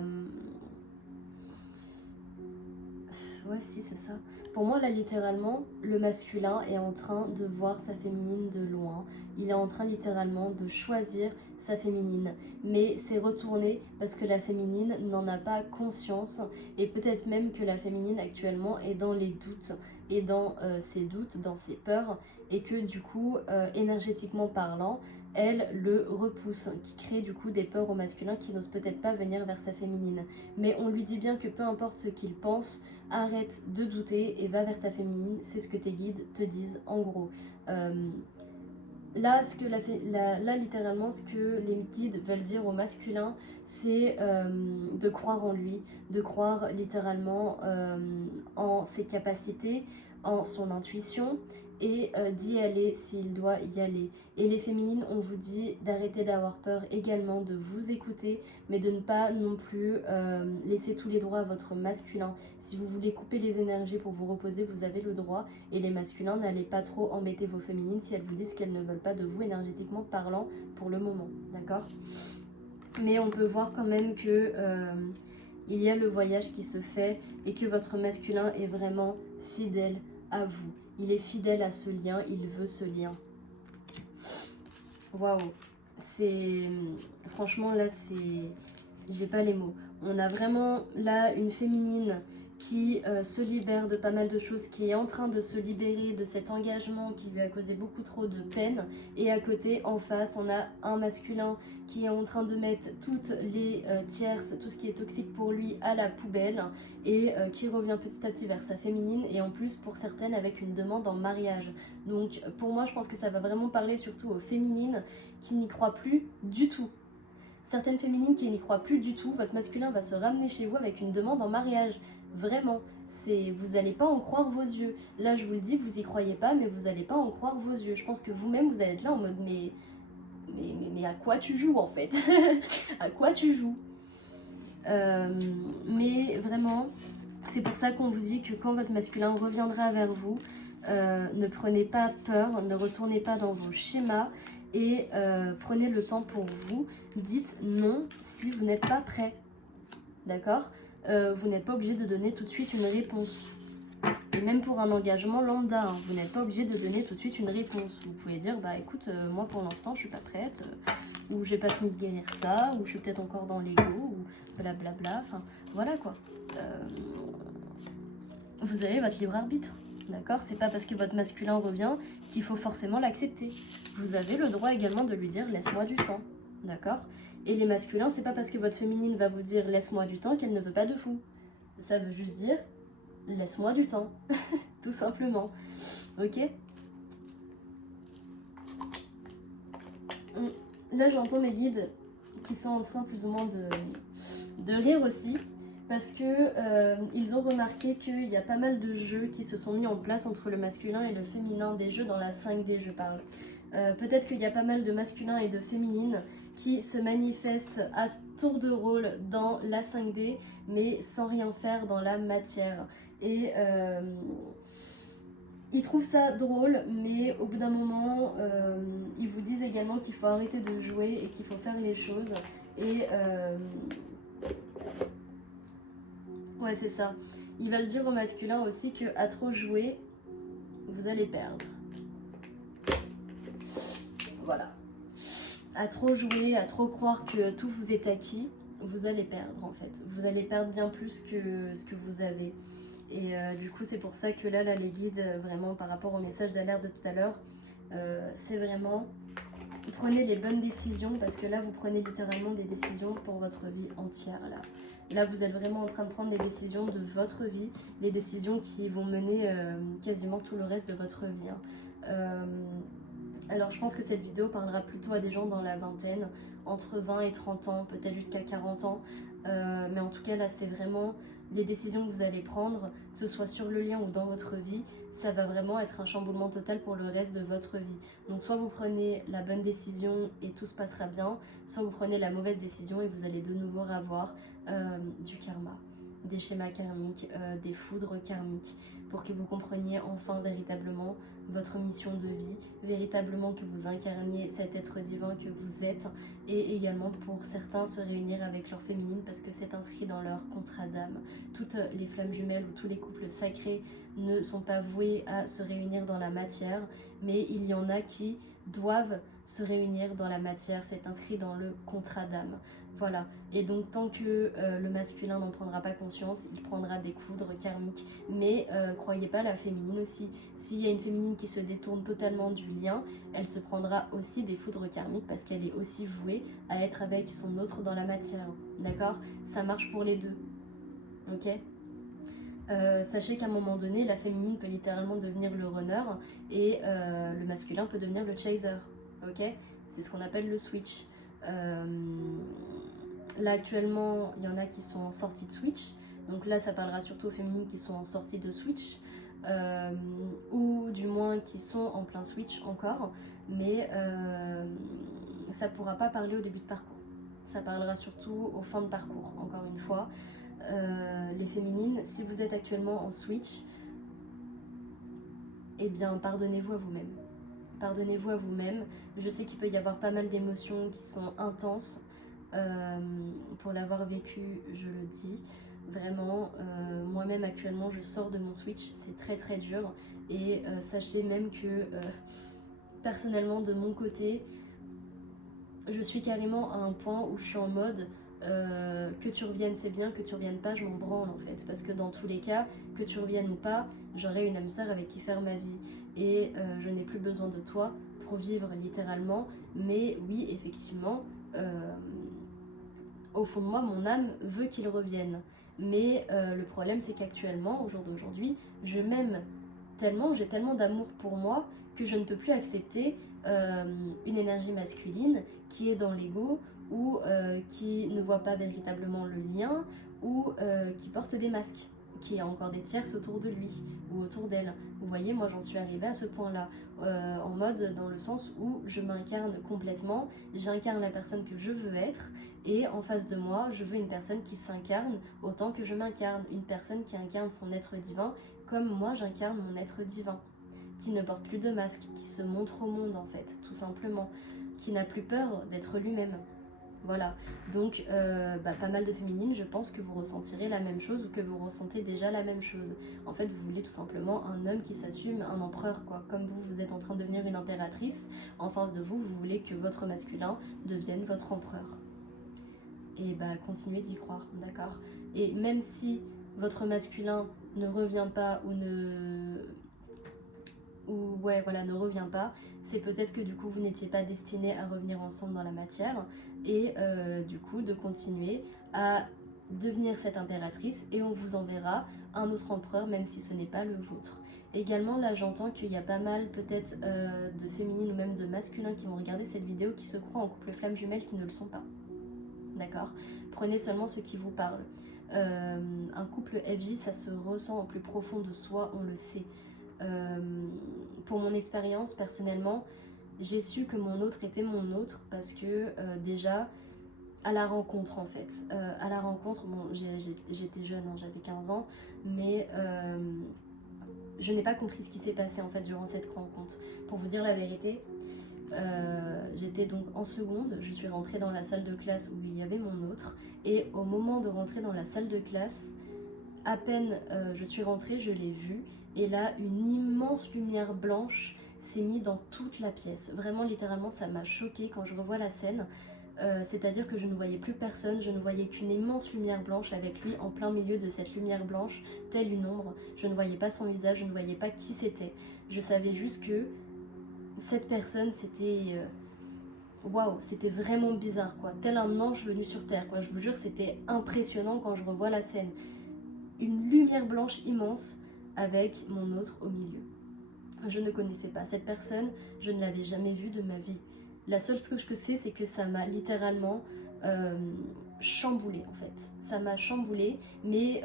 Ouais, si, c'est ça. Pour moi, là, littéralement, le masculin est en train de voir sa féminine de loin. Il est en train, littéralement, de choisir sa féminine. Mais c'est retourné parce que la féminine n'en a pas conscience. Et peut-être même que la féminine, actuellement, est dans les doutes. Et dans ses doutes, dans ses peurs. Et que, du coup, énergétiquement parlant, elle le repousse, qui crée du coup des peurs au masculin qui n'ose peut-être pas venir vers sa féminine. Mais on lui dit bien que peu importe ce qu'il pense, arrête de douter et va vers ta féminine, c'est ce que tes guides te disent en gros. Là, là, littéralement, ce que les guides veulent dire au masculin, c'est de croire en lui, de croire littéralement en ses capacités, en son intuition et d'y aller s'il doit y aller. Et les féminines, on vous dit d'arrêter d'avoir peur également, de vous écouter, mais de ne pas non plus laisser tous les droits à votre masculin. Si vous voulez couper les énergies pour vous reposer, vous avez le droit. Et les masculins, n'allez pas trop embêter vos féminines si elles vous disent qu'elles ne veulent pas de vous énergétiquement parlant pour le moment, d'accord? Mais on peut voir quand même que il y a le voyage qui se fait et que votre masculin est vraiment fidèle à vous. Il est fidèle à ce lien, il veut ce lien. Waouh, c'est... Franchement, là, c'est... J'ai pas les mots. On a vraiment, là, une féminine qui se libère de pas mal de choses, qui est en train de se libérer de cet engagement qui lui a causé beaucoup trop de peine. Et à côté, en face, on a un masculin qui est en train de mettre toutes les tierces, tout ce qui est toxique pour lui, à la poubelle et qui revient petit à petit vers sa féminine et en plus, pour certaines, avec une demande en mariage. Donc, pour moi, je pense que ça va vraiment parler surtout aux féminines qui n'y croient plus du tout. Certaines féminines qui n'y croient plus du tout, votre masculin va se ramener chez vous avec une demande en mariage. Vraiment, vous n'allez pas en croire vos yeux. Là, je vous le dis, vous y croyez pas, mais vous n'allez pas en croire vos yeux. Je pense que vous-même, vous allez être là en mode, mais à quoi tu joues en fait? À quoi tu joues? Mais vraiment, c'est pour ça qu'on vous dit que quand votre masculin reviendra vers vous, ne prenez pas peur, ne retournez pas dans vos schémas et prenez le temps pour vous. Dites non si vous n'êtes pas prêt. D'accord? Vous n'êtes pas obligé de donner tout de suite une réponse. Et même pour un engagement lambda, hein, vous n'êtes pas obligé de donner tout de suite une réponse. Vous pouvez dire, bah écoute, moi pour l'instant je suis pas prête, ou j'ai pas fini de guérir ça, ou je suis peut-être encore dans l'ego, ou blablabla, enfin voilà quoi. Vous avez votre libre arbitre, d'accord? C'est pas parce que votre masculin revient qu'il faut forcément l'accepter. Vous avez le droit également de lui dire, laisse-moi du temps, d'accord? Et les masculins, c'est pas parce que votre féminine va vous dire, laisse-moi du temps, qu'elle ne veut pas de vous. Ça veut juste dire, laisse-moi du temps, tout simplement. Ok? Là, j'entends mes guides qui sont en train plus ou moins de rire aussi, parce que ils ont remarqué qu'il y a pas mal de jeux qui se sont mis en place entre le masculin et le féminin, des jeux dans la 5D, je parle. Peut-être qu'il y a pas mal de masculins et de féminines qui se manifestent à tour de rôle dans la 5D, mais sans rien faire dans la matière. Et ils trouvent ça drôle, mais au bout d'un moment, ils vous disent également qu'il faut arrêter de jouer et qu'il faut faire les choses. Et ouais, c'est ça. Ils veulent dire au masculin aussi qu'à trop jouer, vous allez perdre. Voilà. À trop jouer, à trop croire que tout vous est acquis, vous allez perdre en fait. Vous allez perdre bien plus que ce que vous avez. Et du coup, c'est pour ça que là, les guides, vraiment par rapport au message d'alerte de tout à l'heure, c'est vraiment prenez les bonnes décisions, parce que là, vous prenez littéralement des décisions pour votre vie entière. Là, vous êtes vraiment en train de prendre les décisions de votre vie, les décisions qui vont mener quasiment tout le reste de votre vie. Alors, je pense que cette vidéo parlera plutôt à des gens dans la vingtaine, entre 20 et 30 ans, peut-être jusqu'à 40 ans. Mais en tout cas, là, c'est vraiment les décisions que vous allez prendre, que ce soit sur le lien ou dans votre vie, ça va vraiment être un chamboulement total pour le reste de votre vie. Donc soit vous prenez la bonne décision et tout se passera bien, soit vous prenez la mauvaise décision et vous allez de nouveau avoir du karma, des schémas karmiques, des foudres karmiques, pour que vous compreniez enfin véritablement votre mission de vie, véritablement que vous incarniez cet être divin que vous êtes, et également pour certains se réunir avec leur féminine parce que c'est inscrit dans leur contrat d'âme. Toutes les flammes jumelles ou tous les couples sacrés ne sont pas voués à se réunir dans la matière, mais il y en a qui doivent se réunir dans la matière, c'est inscrit dans le contrat d'âme. Voilà, et donc tant que le masculin n'en prendra pas conscience, il prendra des foudres karmiques. Mais croyez pas, la féminine aussi, s'il y a une féminine qui se détourne totalement du lien, elle se prendra aussi des foudres karmiques parce qu'elle est aussi vouée à être avec son autre dans la matière. D'accord? Ça marche pour les deux. Ok? Sachez qu'à un moment donné, la féminine peut littéralement devenir le runner et le masculin peut devenir le chaser. Ok? C'est ce qu'on appelle le switch. Là actuellement, il y en a qui sont en sortie de switch. Donc là, ça parlera surtout aux féminines qui sont en sortie de switch. Ou du moins qui sont en plein switch encore. Mais ça ne pourra pas parler au début de parcours. Ça parlera surtout aux fins de parcours, encore une fois. Les féminines, si vous êtes actuellement en switch, eh bien pardonnez-vous à vous-même. Pardonnez-vous à vous-même. Je sais qu'il peut y avoir pas mal d'émotions qui sont intenses. Pour l'avoir vécu, je le dis. Vraiment, moi-même actuellement, je sors de mon switch. C'est très très dur. Et sachez même que personnellement, de mon côté, je suis carrément à un point où je suis en mode que tu reviennes c'est bien, que tu reviennes pas je m'en branle en fait, parce que dans tous les cas, que tu reviennes ou pas, j'aurai une âme sœur avec qui faire ma vie et je n'ai plus besoin de toi pour vivre littéralement. Mais oui, effectivement, au fond de moi, mon âme veut qu'il revienne, mais le problème c'est qu'actuellement, au jour d'aujourd'hui, je m'aime tellement, j'ai tellement d'amour pour moi que je ne peux plus accepter une énergie masculine qui est dans l'ego ou qui ne voit pas véritablement le lien ou qui porte des masques, qui a encore des tierces autour de lui ou autour d'elle. Vous voyez, moi j'en suis arrivée à ce point-là, en mode dans le sens où je m'incarne complètement, j'incarne la personne que je veux être, et en face de moi, je veux une personne qui s'incarne autant que je m'incarne, une personne qui incarne son être divin comme moi j'incarne mon être divin, qui ne porte plus de masque, qui se montre au monde en fait, tout simplement, qui n'a plus peur d'être lui-même. Voilà, donc pas mal de féminines, je pense que vous ressentirez la même chose ou que vous ressentez déjà la même chose. En fait, vous voulez tout simplement un homme qui s'assume, un empereur quoi. Comme vous, vous êtes en train de devenir une impératrice, en face de vous, vous voulez que votre masculin devienne votre empereur. Et continuez d'y croire, d'accord? Et même si votre masculin ne revient pas ou ne revient pas, c'est peut-être que du coup vous n'étiez pas destinés à revenir ensemble dans la matière et du coup de continuer à devenir cette impératrice et on vous enverra un autre empereur même si ce n'est pas le vôtre. Également là j'entends qu'il y a pas mal peut-être de féminines ou même de masculins qui vont regarder cette vidéo qui se croient en couple flamme jumelle qui ne le sont pas. D'accord? Prenez seulement ce qui vous parle. Un couple FJ ça se ressent au plus profond de soi, on le sait. Pour mon expérience personnellement, j'ai su que mon autre était mon autre parce que déjà à la rencontre en fait, à la rencontre, bon j'étais jeune, hein, j'avais 15 ans, mais je n'ai pas compris ce qui s'est passé en fait durant cette rencontre. Pour vous dire la vérité, j'étais donc en seconde, je suis rentrée dans la salle de classe où il y avait mon autre et au moment de rentrer dans la salle de classe, à peine je suis rentrée, je l'ai vu et là une immense lumière blanche s'est mise dans toute la pièce. Vraiment littéralement ça m'a choquée quand je revois la scène. C'est-à-dire que je ne voyais plus personne, je ne voyais qu'une immense lumière blanche avec lui en plein milieu de cette lumière blanche, telle une ombre. Je ne voyais pas son visage, je ne voyais pas qui c'était. Je savais juste que cette personne c'était... Waouh, c'était vraiment bizarre quoi, tel un ange venu sur terre quoi. Je vous jure c'était impressionnant quand je revois la scène. Une lumière blanche immense avec mon autre au milieu. Je ne connaissais pas cette personne, je ne l'avais jamais vue de ma vie. La seule chose que je sais, c'est que ça m'a littéralement chamboulée en fait. Ça m'a chamboulée, mais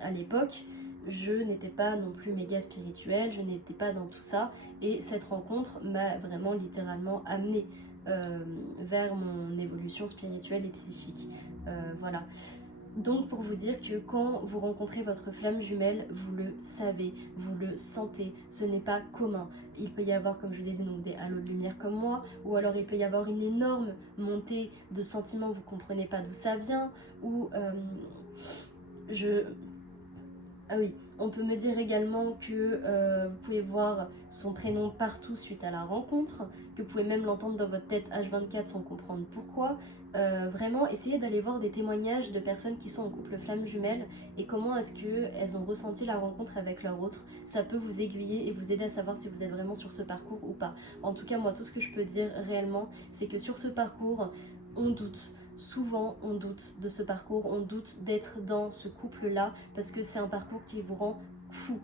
à l'époque, je n'étais pas non plus méga spirituelle, je n'étais pas dans tout ça. Et cette rencontre m'a vraiment littéralement amenée vers mon évolution spirituelle et psychique. Voilà. Donc pour vous dire que quand vous rencontrez votre flamme jumelle, vous le savez, vous le sentez, ce n'est pas commun. Il peut y avoir, comme je vous ai dit, donc des halos de lumière comme moi, ou alors il peut y avoir une énorme montée de sentiments, vous ne comprenez pas d'où ça vient, ou Ah oui, on peut me dire également que vous pouvez voir son prénom partout suite à la rencontre, que vous pouvez même l'entendre dans votre tête H24 sans comprendre pourquoi. Vraiment, essayez d'aller voir des témoignages de personnes qui sont en couple flamme jumelle et comment est-ce qu'elles ont ressenti la rencontre avec leur autre. Ça peut vous aiguiller et vous aider à savoir si vous êtes vraiment sur ce parcours ou pas. En tout cas, moi, tout ce que je peux dire réellement, c'est que sur ce parcours, on doute. Souvent, on doute de ce parcours, on doute d'être dans ce couple-là parce que c'est un parcours qui vous rend fou.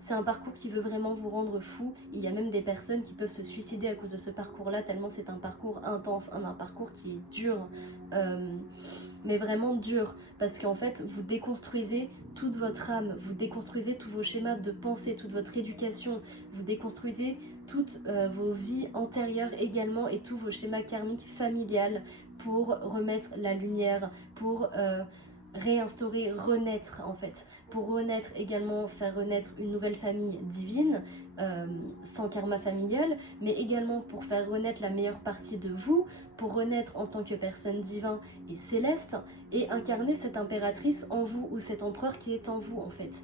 C'est un parcours qui veut vraiment vous rendre fou. Il y a même des personnes qui peuvent se suicider à cause de ce parcours-là, tellement c'est un parcours intense, un parcours qui est dur, mais vraiment dur, parce qu'en fait, vous déconstruisez toute votre âme, vous déconstruisez tous vos schémas de pensée, toute votre éducation, vous déconstruisez toutes vos vies antérieures également et tous vos schémas karmiques familiales pour remettre la lumière, pour réinstaurer, renaître en fait, pour renaître également, faire renaître une nouvelle famille divine, sans karma familial, mais également pour faire renaître la meilleure partie de vous, pour renaître en tant que personne divine et céleste, et incarner cette impératrice en vous, ou cet empereur qui est en vous en fait.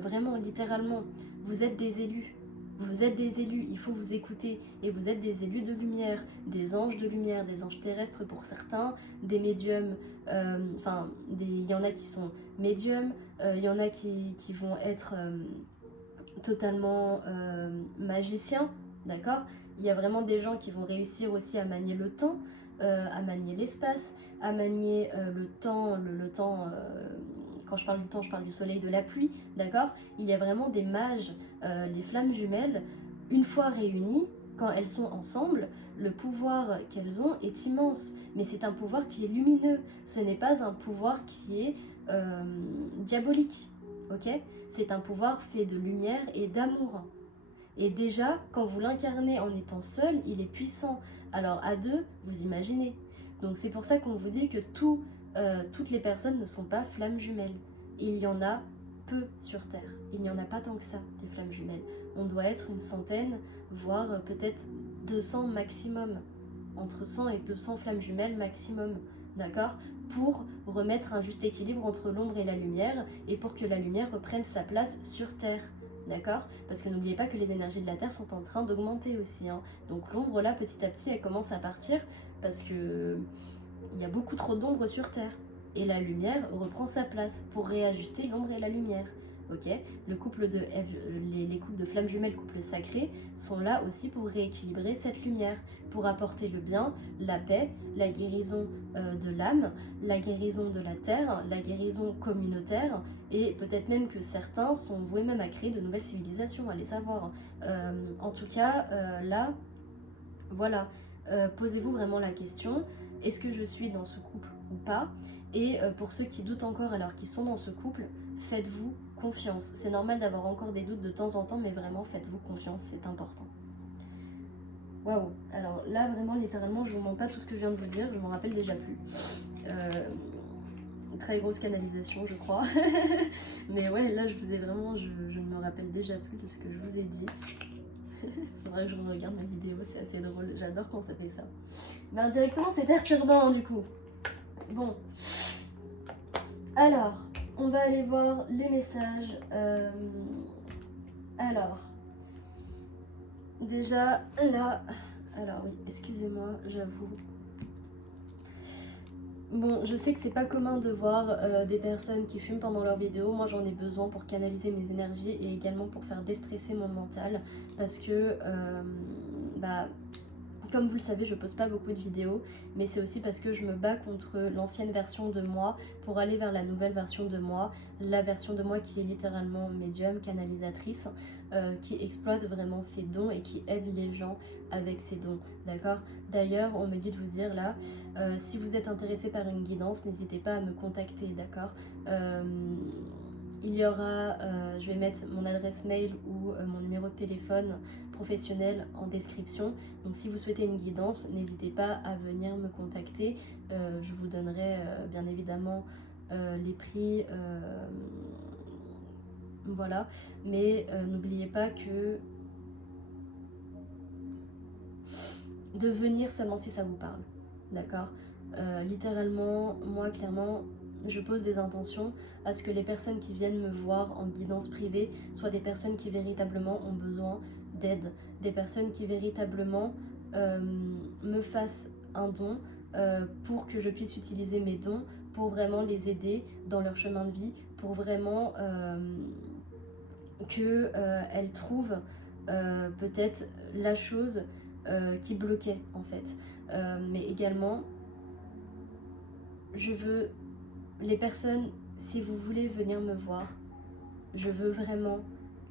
Vraiment, littéralement, vous êtes des élus. Vous êtes des élus, il faut vous écouter, et vous êtes des élus de lumière, des anges terrestres pour certains, des médiums, il y en a qui sont médiums, il y en a qui vont être totalement magiciens, d'accord? Il y a vraiment des gens qui vont réussir aussi à manier le temps, à manier l'espace, à manier le temps, quand je parle du temps, je parle du soleil, de la pluie, d'accord? Il y a vraiment des mages, les flammes jumelles, une fois réunies, quand elles sont ensemble, le pouvoir qu'elles ont est immense. Mais c'est un pouvoir qui est lumineux. Ce n'est pas un pouvoir qui est diabolique. Ok ? C'est un pouvoir fait de lumière et d'amour. Et déjà, quand vous l'incarnez en étant seul, il est puissant. Alors à deux, vous imaginez. Donc c'est pour ça qu'on vous dit que toutes les personnes ne sont pas flammes jumelles. Il y en a peu sur Terre. Il n'y en a pas tant que ça, des flammes jumelles. On doit être une centaine, voire peut-être 200 maximum. Entre 100 et 200 flammes jumelles maximum. D'accord ? Pour remettre un juste équilibre entre l'ombre et la lumière, et pour que la lumière reprenne sa place sur Terre. D'accord ? Parce que n'oubliez pas que les énergies de la Terre sont en train d'augmenter aussi. Hein. Donc l'ombre là, petit à petit, elle commence à partir parce que il y a beaucoup trop d'ombre sur Terre. Et la lumière reprend sa place pour réajuster l'ombre et la lumière. Ok ? Le couple de les couples de flammes jumelles, couples sacrés, sont là aussi pour rééquilibrer cette lumière, pour apporter le bien, la paix, la guérison de l'âme, la guérison de la terre, la guérison communautaire, et peut-être même que certains sont voués même à créer de nouvelles civilisations, allez savoir. En tout cas, là, voilà, posez-vous vraiment la question, est-ce que je suis dans ce couple ou pas ? Et pour ceux qui doutent encore alors qu'ils sont dans ce couple, faites-vous confiance. C'est normal d'avoir encore des doutes de temps en temps, mais vraiment faites-vous confiance, c'est important. Waouh, alors là vraiment littéralement je vous mens pas tout ce que je viens de vous dire, je m'en rappelle déjà plus. Très grosse canalisation je crois. Mais ouais, là je vous ai vraiment, je ne me rappelle déjà plus de ce que je vous ai dit. Faudrait que je regarde ma vidéo, c'est assez drôle, j'adore quand ça fait ça. Mais indirectement c'est perturbant du coup. Bon. Alors, on va aller voir les messages. Alors, déjà là... Alors oui, excusez-moi, j'avoue. Bon, je sais que c'est pas commun de voir des personnes qui fument pendant leurs vidéos. Moi, j'en ai besoin pour canaliser mes énergies et également pour faire déstresser mon mental. Parce que, comme vous le savez, je pose pas beaucoup de vidéos, mais c'est aussi parce que je me bats contre l'ancienne version de moi pour aller vers la nouvelle version de moi, la version de moi qui est littéralement médium, canalisatrice, qui exploite vraiment ses dons et qui aide les gens avec ses dons, d'accord ? D'ailleurs, on me dit de vous dire là, si vous êtes intéressé par une guidance, n'hésitez pas à me contacter, d'accord ? Il y aura, je vais mettre mon adresse mail ou mon numéro de téléphone professionnel en description. Donc si vous souhaitez une guidance, n'hésitez pas à venir me contacter. Je vous donnerai bien évidemment les prix, voilà. Mais n'oubliez pas que de venir seulement si ça vous parle, d'accord ? Littéralement, moi clairement, je pose des intentions à ce que les personnes qui viennent me voir en guidance privée soient des personnes qui véritablement ont besoin d'aide, des personnes qui véritablement me fassent un don pour que je puisse utiliser mes dons pour vraiment les aider dans leur chemin de vie, pour vraiment qu'elles trouvent peut-être la chose qui bloquait en fait. Mais également, je veux les personnes, si vous voulez venir me voir, je veux vraiment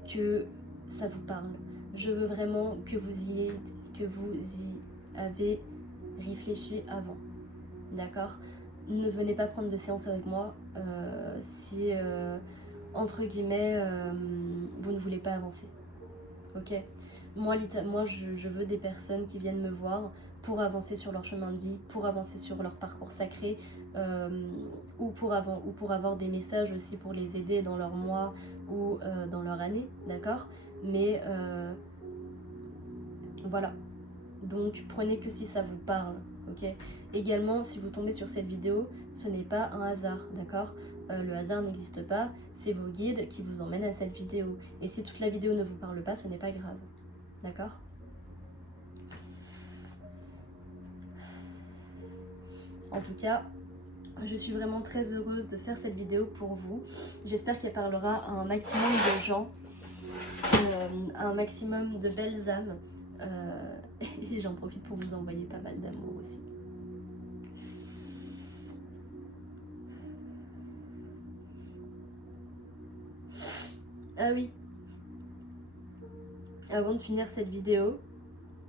que ça vous parle. Je veux vraiment que vous y avez réfléchi avant. D'accord ? Ne venez pas prendre de séance avec moi si, entre guillemets, vous ne voulez pas avancer. Ok ? Moi, je veux des personnes qui viennent me voir pour avancer sur leur chemin de vie, pour avancer sur leur parcours sacré, ou pour avoir des messages aussi pour les aider dans leur mois ou dans leur année, d'accord ? Mais voilà, donc prenez que si ça vous parle, ok ? Également, si vous tombez sur cette vidéo, ce n'est pas un hasard, d'accord ? Le hasard n'existe pas, c'est vos guides qui vous emmènent à cette vidéo. Et si toute la vidéo ne vous parle pas, ce n'est pas grave, d'accord ? En tout cas, je suis vraiment très heureuse de faire cette vidéo pour vous. J'espère qu'elle parlera à un maximum de gens, à un maximum de belles âmes. Et j'en profite pour vous envoyer pas mal d'amour aussi. Ah oui. Avant de finir cette vidéo,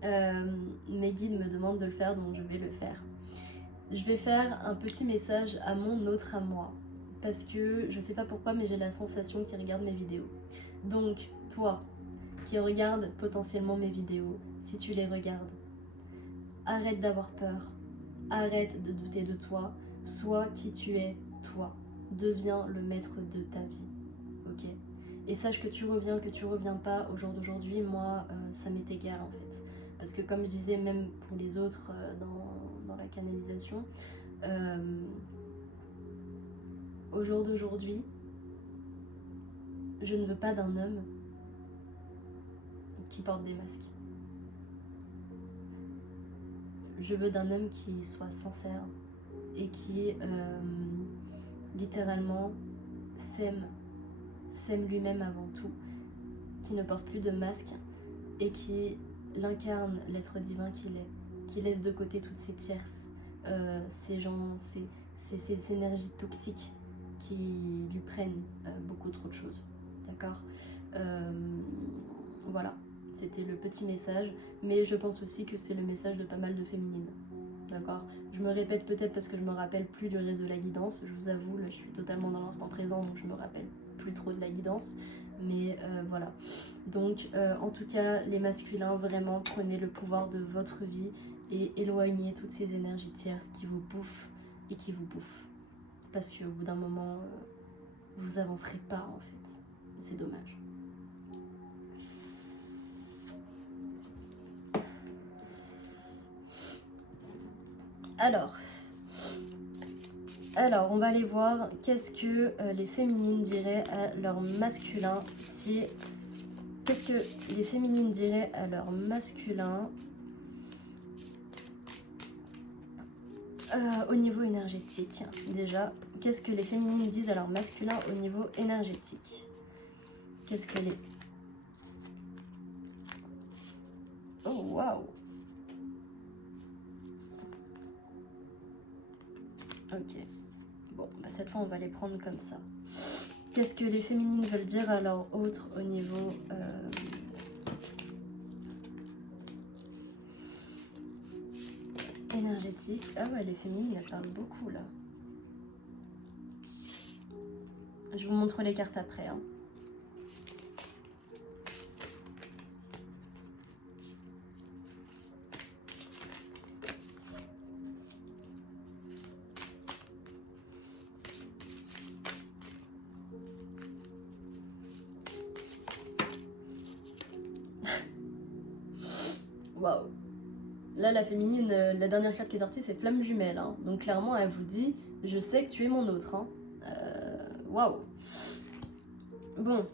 Mes guides me demandent de le faire, donc je vais le faire. Je vais faire un petit message à mon autre à moi, parce que je sais pas pourquoi, mais j'ai la sensation qu'il regarde mes vidéos. Donc, toi, qui regardes potentiellement mes vidéos, si tu les regardes, arrête d'avoir peur, arrête de douter de toi, sois qui tu es, toi. Deviens le maître de ta vie, ok? Et sache que tu reviens pas au jour d'aujourd'hui, moi, ça m'est égal en fait. Parce que comme je disais, même pour les autres dans la canalisation, au jour d'aujourd'hui, je ne veux pas d'un homme qui porte des masques. Je veux d'un homme qui soit sincère et qui littéralement s'aime lui-même avant tout, qui ne porte plus de masque et qui l'incarne l'être divin qu'il est, qui laisse de côté toutes ces tierces, ces gens, ces énergies toxiques qui lui prennent beaucoup trop de choses. D'accord, voilà, c'était le petit message, mais je pense aussi que c'est le message de pas mal de féminines. D'accord, je me répète peut-être parce que je me rappelle plus du reste de la guidance, je vous avoue, là je suis totalement dans l'instant présent, donc je me rappelle plus trop de la guidance, mais voilà. Donc en tout cas, les masculins, vraiment prenez le pouvoir de votre vie et éloignez toutes ces énergies tierces qui vous bouffent et qui vous bouffent, parce qu'au bout d'un moment, vous avancerez pas en fait, c'est dommage. Alors, on va aller voir qu'est-ce que les féminines diraient à leur masculin si... Qu'est-ce que les féminines diraient à leur masculin au niveau énergétique, déjà. Qu'est-ce que les féminines disent à leur masculin au niveau énergétique? Qu'est-ce que les... Oh, waouh! Ok. Bon, bah cette fois, on va les prendre comme ça. Qu'est-ce que les féminines veulent dire à leur autre au niveau... énergétique. Ah ouais, les féminines, elles parlent beaucoup, là. Je vous montre les cartes après, hein. Waouh. Là, la féminine, la dernière carte qui est sortie, c'est Flamme Jumelle. Hein. Donc clairement, elle vous dit, je sais que tu es mon autre. Hein. Waouh. Bon.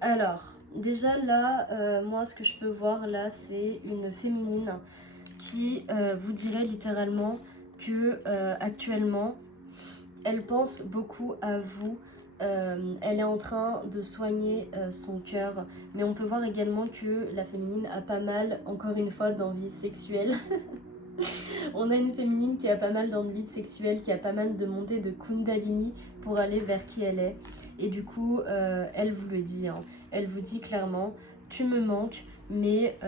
Alors, déjà là, moi, ce que je peux voir là, c'est une féminine qui vous dirait littéralement que actuellement, elle pense beaucoup à vous. Elle est en train de soigner son cœur, mais on peut voir également que la féminine a pas mal, encore une fois, d'envie sexuelle. On a une féminine qui a pas mal d'envie sexuelle, qui a pas mal de montée de Kundalini pour aller vers qui elle est. Et du coup, elle vous le dit, hein. Elle vous dit clairement, tu me manques, mais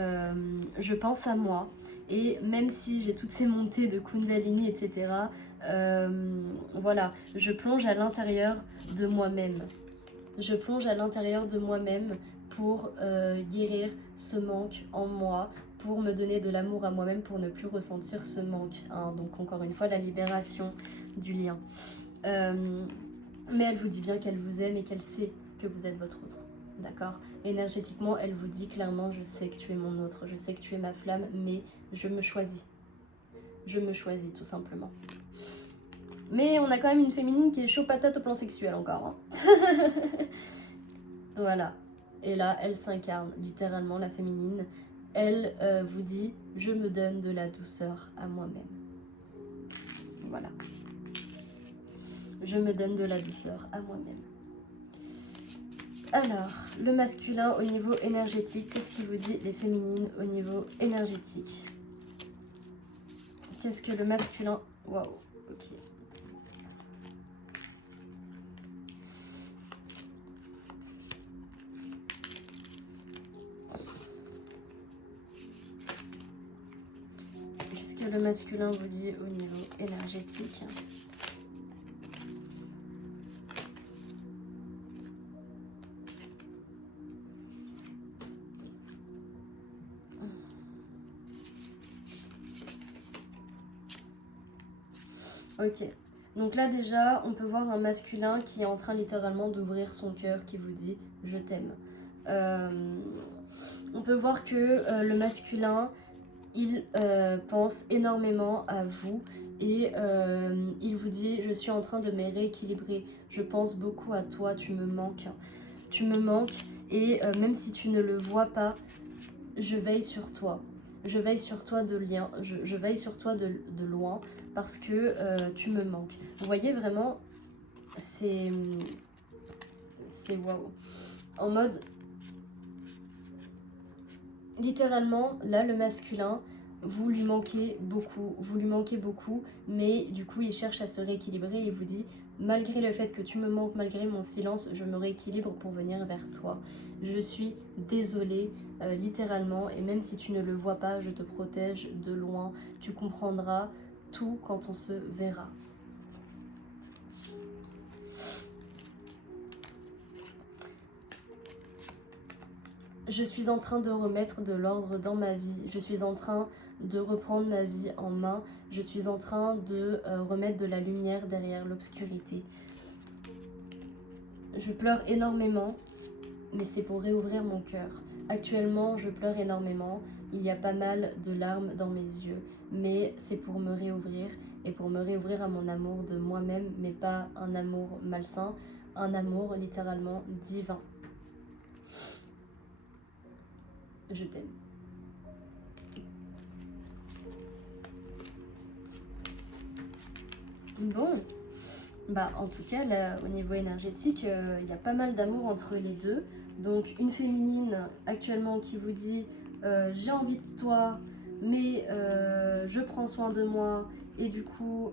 je pense à moi. Et même si j'ai toutes ces montées de Kundalini, etc., voilà, je plonge à l'intérieur de moi-même. Je plonge à l'intérieur de moi-même pour guérir ce manque en moi, pour me donner de l'amour à moi-même, pour ne plus ressentir ce manque. Hein. Donc encore une fois, la libération du lien. Mais elle vous dit bien qu'elle vous aime et qu'elle sait que vous êtes votre autre. D'accord? Énergétiquement, elle vous dit clairement, je sais que tu es mon autre, je sais que tu es ma flamme, mais je me choisis. Je me choisis, tout simplement. Mais on a quand même une féminine qui est chaud patate au plan sexuel encore. Hein. Voilà. Et là, elle s'incarne, littéralement, la féminine. Elle vous dit, je me donne de la douceur à moi-même. Voilà. Je me donne de la douceur à moi-même. Alors, le masculin au niveau énergétique, qu'est-ce qu'il vous dit, les féminines au niveau énergétique? Qu'est-ce que le masculin... Waouh, ok. le masculin vous dit au niveau énergétique? Ok, donc là déjà, on peut voir un masculin qui est en train littéralement d'ouvrir son cœur, qui vous dit « je t'aime ». On peut voir que le masculin, il pense énormément à vous et il vous dit « je suis en train de me rééquilibrer, je pense beaucoup à toi, tu me manques et même si tu ne le vois pas, je veille sur toi. Je veille sur toi de lien, je veille sur toi de loin parce que tu me manques. » Vous voyez vraiment, c'est waouh. En mode, littéralement, là, le masculin, vous lui manquez beaucoup, mais du coup, il cherche à se rééquilibrer et il vous dit, malgré le fait que tu me manques, malgré mon silence, je me rééquilibre pour venir vers toi. Je suis désolée, littéralement, et même si tu ne le vois pas, je te protège de loin. Tu comprendras tout quand on se verra. Je suis en train de remettre de l'ordre dans ma vie. Je suis en train de reprendre ma vie en main. Je suis en train de remettre de la lumière derrière l'obscurité. Je pleure énormément, mais c'est pour réouvrir mon cœur. Actuellement, je pleure énormément. Il y a pas mal de larmes dans mes yeux, mais c'est pour me réouvrir et pour me réouvrir à mon amour de moi-même, mais pas un amour malsain, un amour littéralement divin. Je t'aime. Bon, bah en tout cas, là, au niveau énergétique, il y a pas mal d'amour entre les deux. Donc une féminine actuellement qui vous dit j'ai envie de toi, mais je prends soin de moi et du coup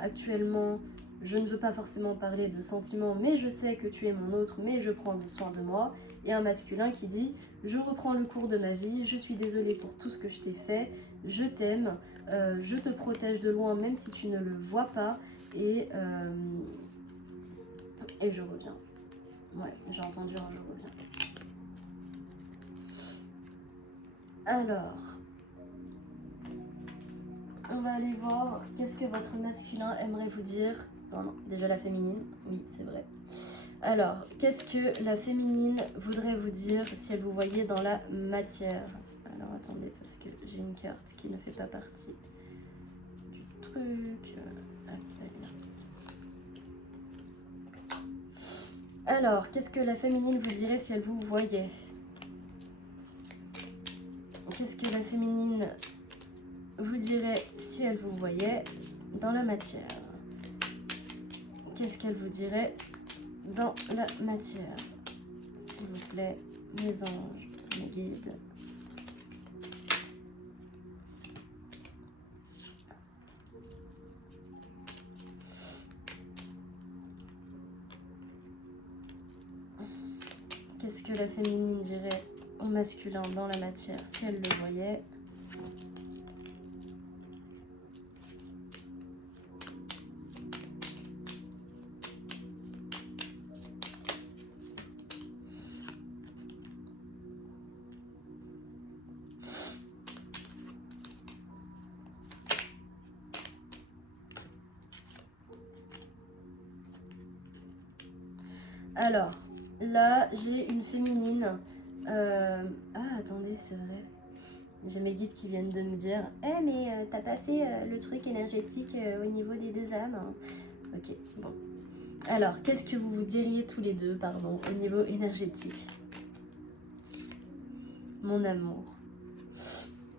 actuellement je ne veux pas forcément parler de sentiments, mais je sais que tu es mon autre, mais je prends soin de moi. Et un masculin qui dit je reprends le cours de ma vie, je suis désolée pour tout ce que je t'ai fait, je t'aime, je te protège de loin même si tu ne le vois pas et je reviens. Ouais, j'ai entendu un je reviens. Alors, on va aller voir qu'est-ce que votre masculin aimerait vous dire. Non, déjà la féminine, oui, c'est vrai. Alors, qu'est-ce que la féminine voudrait vous dire si elle vous voyait dans la matière? Alors, attendez, parce que j'ai une carte qui ne fait pas partie du truc. Alors, qu'est-ce que la féminine vous dirait si elle vous voyait? Qu'est-ce que la féminine vous dirait si elle vous voyait dans la matière? Qu'est-ce qu'elle vous dirait dans la matière? S'il vous plaît, mes anges, mes guides. Qu'est-ce que la féminine dirait au masculin dans la matière si elle le voyait? Alors, là, j'ai une féminine. Ah, attendez, c'est vrai. J'ai mes guides qui viennent de me dire « Eh, mais t'as pas fait le truc énergétique au niveau des deux âmes ?» Ok, bon. Alors, qu'est-ce que vous vous diriez tous les deux, pardon, au niveau énergétique? Mon amour.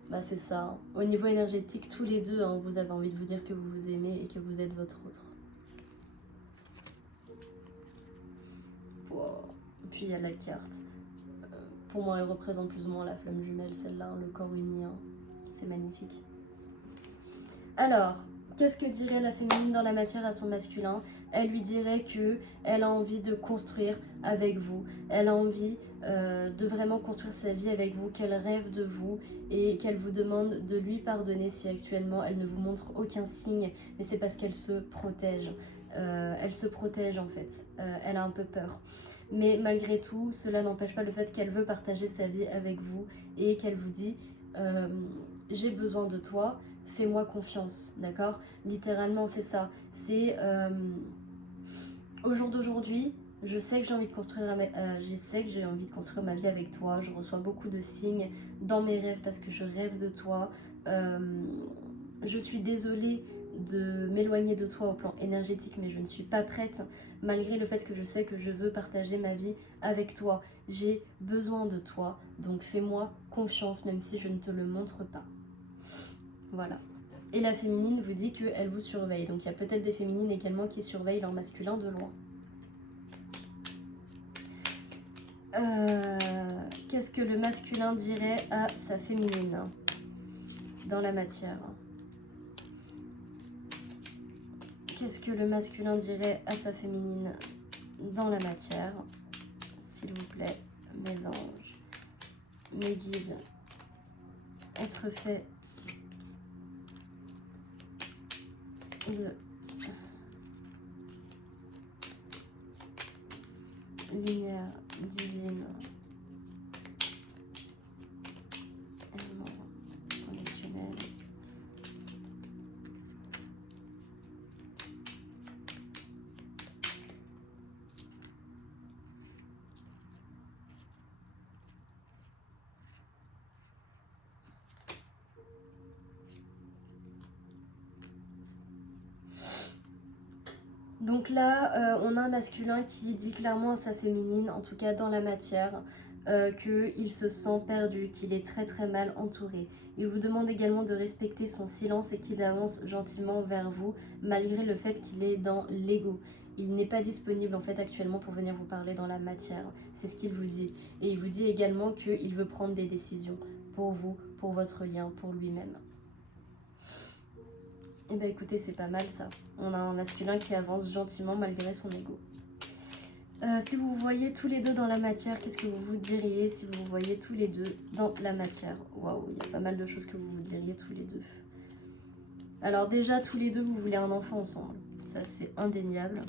Bah, c'est ça. Hein. Au niveau énergétique, tous les deux, hein, vous avez envie de vous dire que vous vous aimez et que vous êtes votre autre. Wow. Et puis, il y a la carte. Pour moi, elle représente plus ou moins la flamme jumelle, celle-là, le corps uni. Hein. C'est magnifique. Alors, qu'est-ce que dirait la féminine dans la matière à son masculin? Elle lui dirait que elle a envie de construire avec vous. Elle a envie de vraiment construire sa vie avec vous, qu'elle rêve de vous et qu'elle vous demande de lui pardonner si actuellement elle ne vous montre aucun signe, mais c'est parce qu'elle se protège. Elle se protège en fait, elle a un peu peur. Mais malgré tout, cela n'empêche pas le fait qu'elle veut partager sa vie avec vous et qu'elle vous dit j'ai besoin de toi, fais-moi confiance, d'accord? Littéralement c'est ça, c'est au jour d'aujourd'hui, je sais que j'ai envie de construire ma vie avec toi. Je reçois beaucoup de signes dans mes rêves parce que je rêve de toi. Je suis désolée de m'éloigner de toi au plan énergétique, mais je ne suis pas prête, malgré le fait que je sais que je veux partager ma vie avec toi. J'ai besoin de toi, donc fais-moi confiance, même si je ne te le montre pas. Voilà. Et la féminine vous dit qu'elle vous surveille. Donc il y a peut-être des féminines également qui surveillent leur masculin de loin. Qu'est-ce que le masculin dirait à sa féminine dans la matière? Qu'est-ce que le masculin dirait à sa féminine dans la matière? S'il vous plaît, mes anges, mes guides, être fait de lumière divine, aimant, conditionnel. Donc là, on a un masculin qui dit clairement à sa féminine, en tout cas dans la matière, qu'il se sent perdu, qu'il est très très mal entouré. Il vous demande également de respecter son silence et qu'il avance gentiment vers vous, malgré le fait qu'il est dans l'ego. Il n'est pas disponible en fait actuellement pour venir vous parler dans la matière, c'est ce qu'il vous dit. Et il vous dit également qu'il veut prendre des décisions pour vous, pour votre lien, pour lui-même. Et bah écoutez, c'est pas mal ça. On a un masculin qui avance gentiment malgré son ego. Si vous vous voyez tous les deux dans la matière, qu'est-ce que vous vous diriez si vous vous voyez tous les deux dans la matière? Waouh, il y a pas mal de choses que vous vous diriez tous les deux. Alors déjà, tous les deux, vous voulez un enfant ensemble. Ça, c'est indéniable.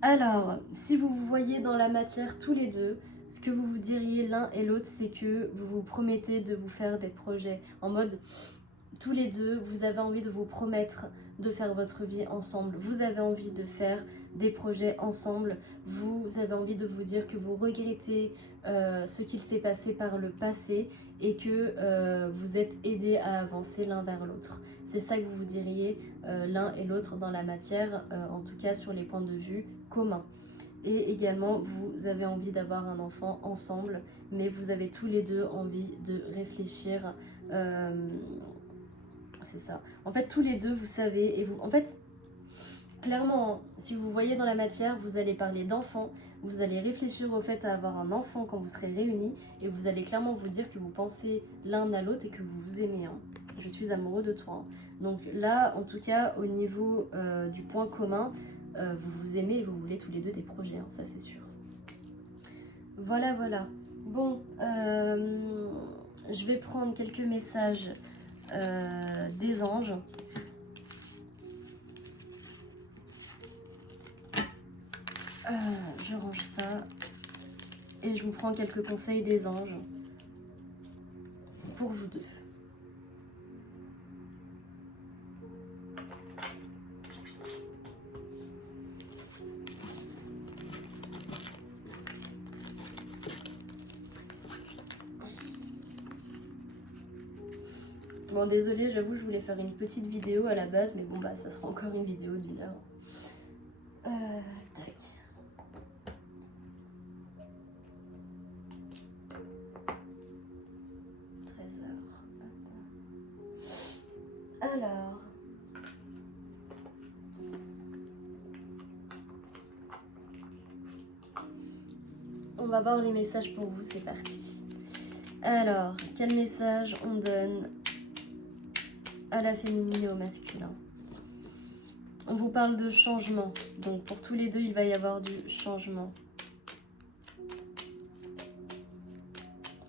Alors, si vous vous voyez dans la matière tous les deux, ce que vous vous diriez l'un et l'autre, c'est que vous vous promettez de vous faire des projets en mode tous les deux, vous avez envie de vous promettre de faire votre vie ensemble. Vous avez envie de faire des projets ensemble. Vous avez envie de vous dire que vous regrettez ce qu'il s'est passé par le passé et que vous êtes aidés à avancer l'un vers l'autre. C'est ça que vous vous diriez l'un et l'autre dans la matière, en tout cas sur les points de vue communs. Et également, vous avez envie d'avoir un enfant ensemble, mais vous avez tous les deux envie de réfléchir. C'est ça. En fait, tous les deux, vous savez, et vous... En fait, clairement, si vous voyez dans la matière, vous allez parler d'enfant, vous allez réfléchir au fait à avoir un enfant quand vous serez réunis, et vous allez clairement vous dire que vous pensez l'un à l'autre et que vous vous aimez. Hein. Je suis amoureux de toi. Hein. Donc là, en tout cas, au niveau du point commun, vous vous aimez et vous voulez tous les deux des projets, hein, ça c'est sûr. Voilà, voilà. Bon, je vais prendre quelques messages des anges. Je range ça et je vous prends quelques conseils des anges pour vous deux. Bon, désolé, j'avoue, je voulais faire une petite vidéo à la base, mais bon, bah, ça sera encore une vidéo d'1 heure. Tac. Alors, on va voir les messages pour vous, c'est parti. Alors, quel message on donne à la féminine et au masculin? On vous parle de changement. Donc pour tous les deux, il va y avoir du changement.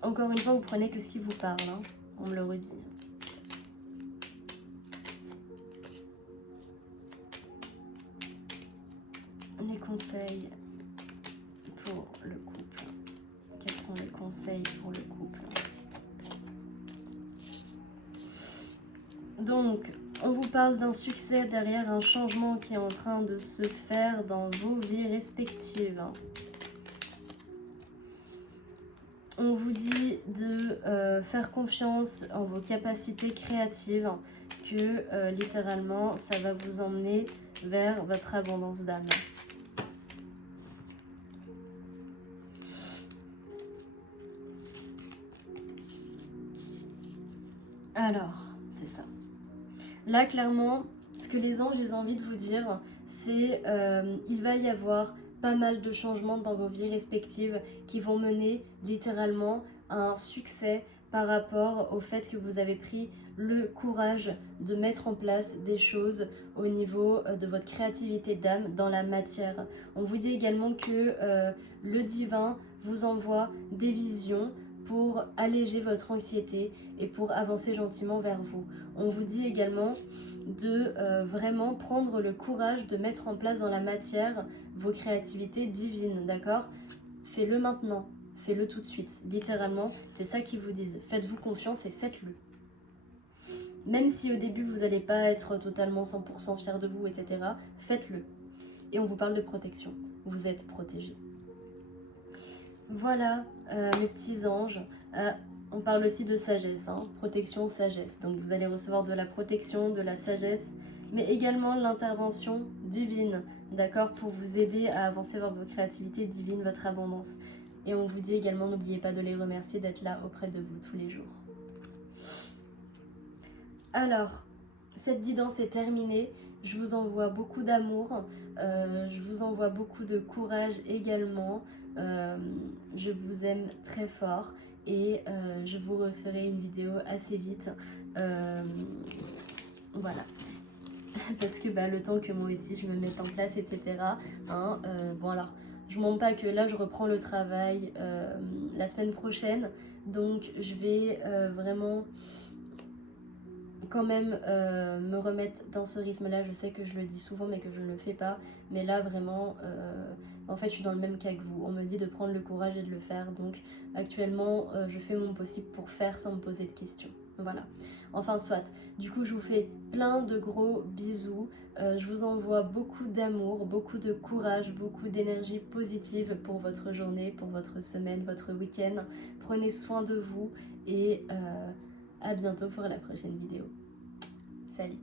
Encore une fois, vous prenez que ce qui vous parle, hein. On me le redit. Les conseils pour le couple. Quels sont les conseils pour le couple? Donc, on vous parle d'un succès derrière un changement qui est en train de se faire dans vos vies respectives. On vous dit de faire confiance en vos capacités créatives, que littéralement, ça va vous emmener vers votre abondance d'âme. Alors, c'est ça. Là, clairement, ce que les anges ils ont envie de vous dire, c'est il va y avoir pas mal de changements dans vos vies respectives qui vont mener littéralement à un succès par rapport au fait que vous avez pris le courage de mettre en place des choses au niveau de votre créativité d'âme dans la matière. On vous dit également que le divin vous envoie des visions pour alléger votre anxiété et pour avancer gentiment vers vous. On vous dit également de vraiment prendre le courage de mettre en place dans la matière vos créativités divines, d'accord? Faites-le maintenant, faites-le tout de suite. Littéralement, c'est ça qu'ils vous disent. Faites-vous confiance et faites-le. Même si au début vous n'allez pas être totalement 100% fier de vous, etc., faites-le. Et on vous parle de protection. Vous êtes protégés. Voilà, mes petits anges. On parle aussi de sagesse, hein, protection, sagesse. Donc vous allez recevoir de la protection, de la sagesse, mais également l'intervention divine, d'accord, pour vous aider à avancer vers votre créativité divine, votre abondance. Et on vous dit également, n'oubliez pas de les remercier d'être là auprès de vous tous les jours. Alors, cette guidance est terminée. Je vous envoie beaucoup d'amour, je vous envoie beaucoup de courage également. Je vous aime très fort et je vous referai une vidéo assez vite. Voilà. Parce que le temps que moi aussi je me mette en place, etc. Hein, bon alors, je ne mens pas que là je reprends le travail la semaine prochaine. Donc je vais vraiment quand même me remettre dans ce rythme-là. Je sais que je le dis souvent mais que je ne le fais pas. Mais là vraiment, en fait je suis dans le même cas que vous. On me dit de prendre le courage et de le faire. Donc actuellement je fais mon possible pour faire sans me poser de questions. Voilà. Enfin soit. Du coup je vous fais plein de gros bisous. Je vous envoie beaucoup d'amour, beaucoup de courage, beaucoup d'énergie positive pour votre journée, pour votre semaine, votre week-end. Prenez soin de vous et à bientôt pour la prochaine vidéo. Salut!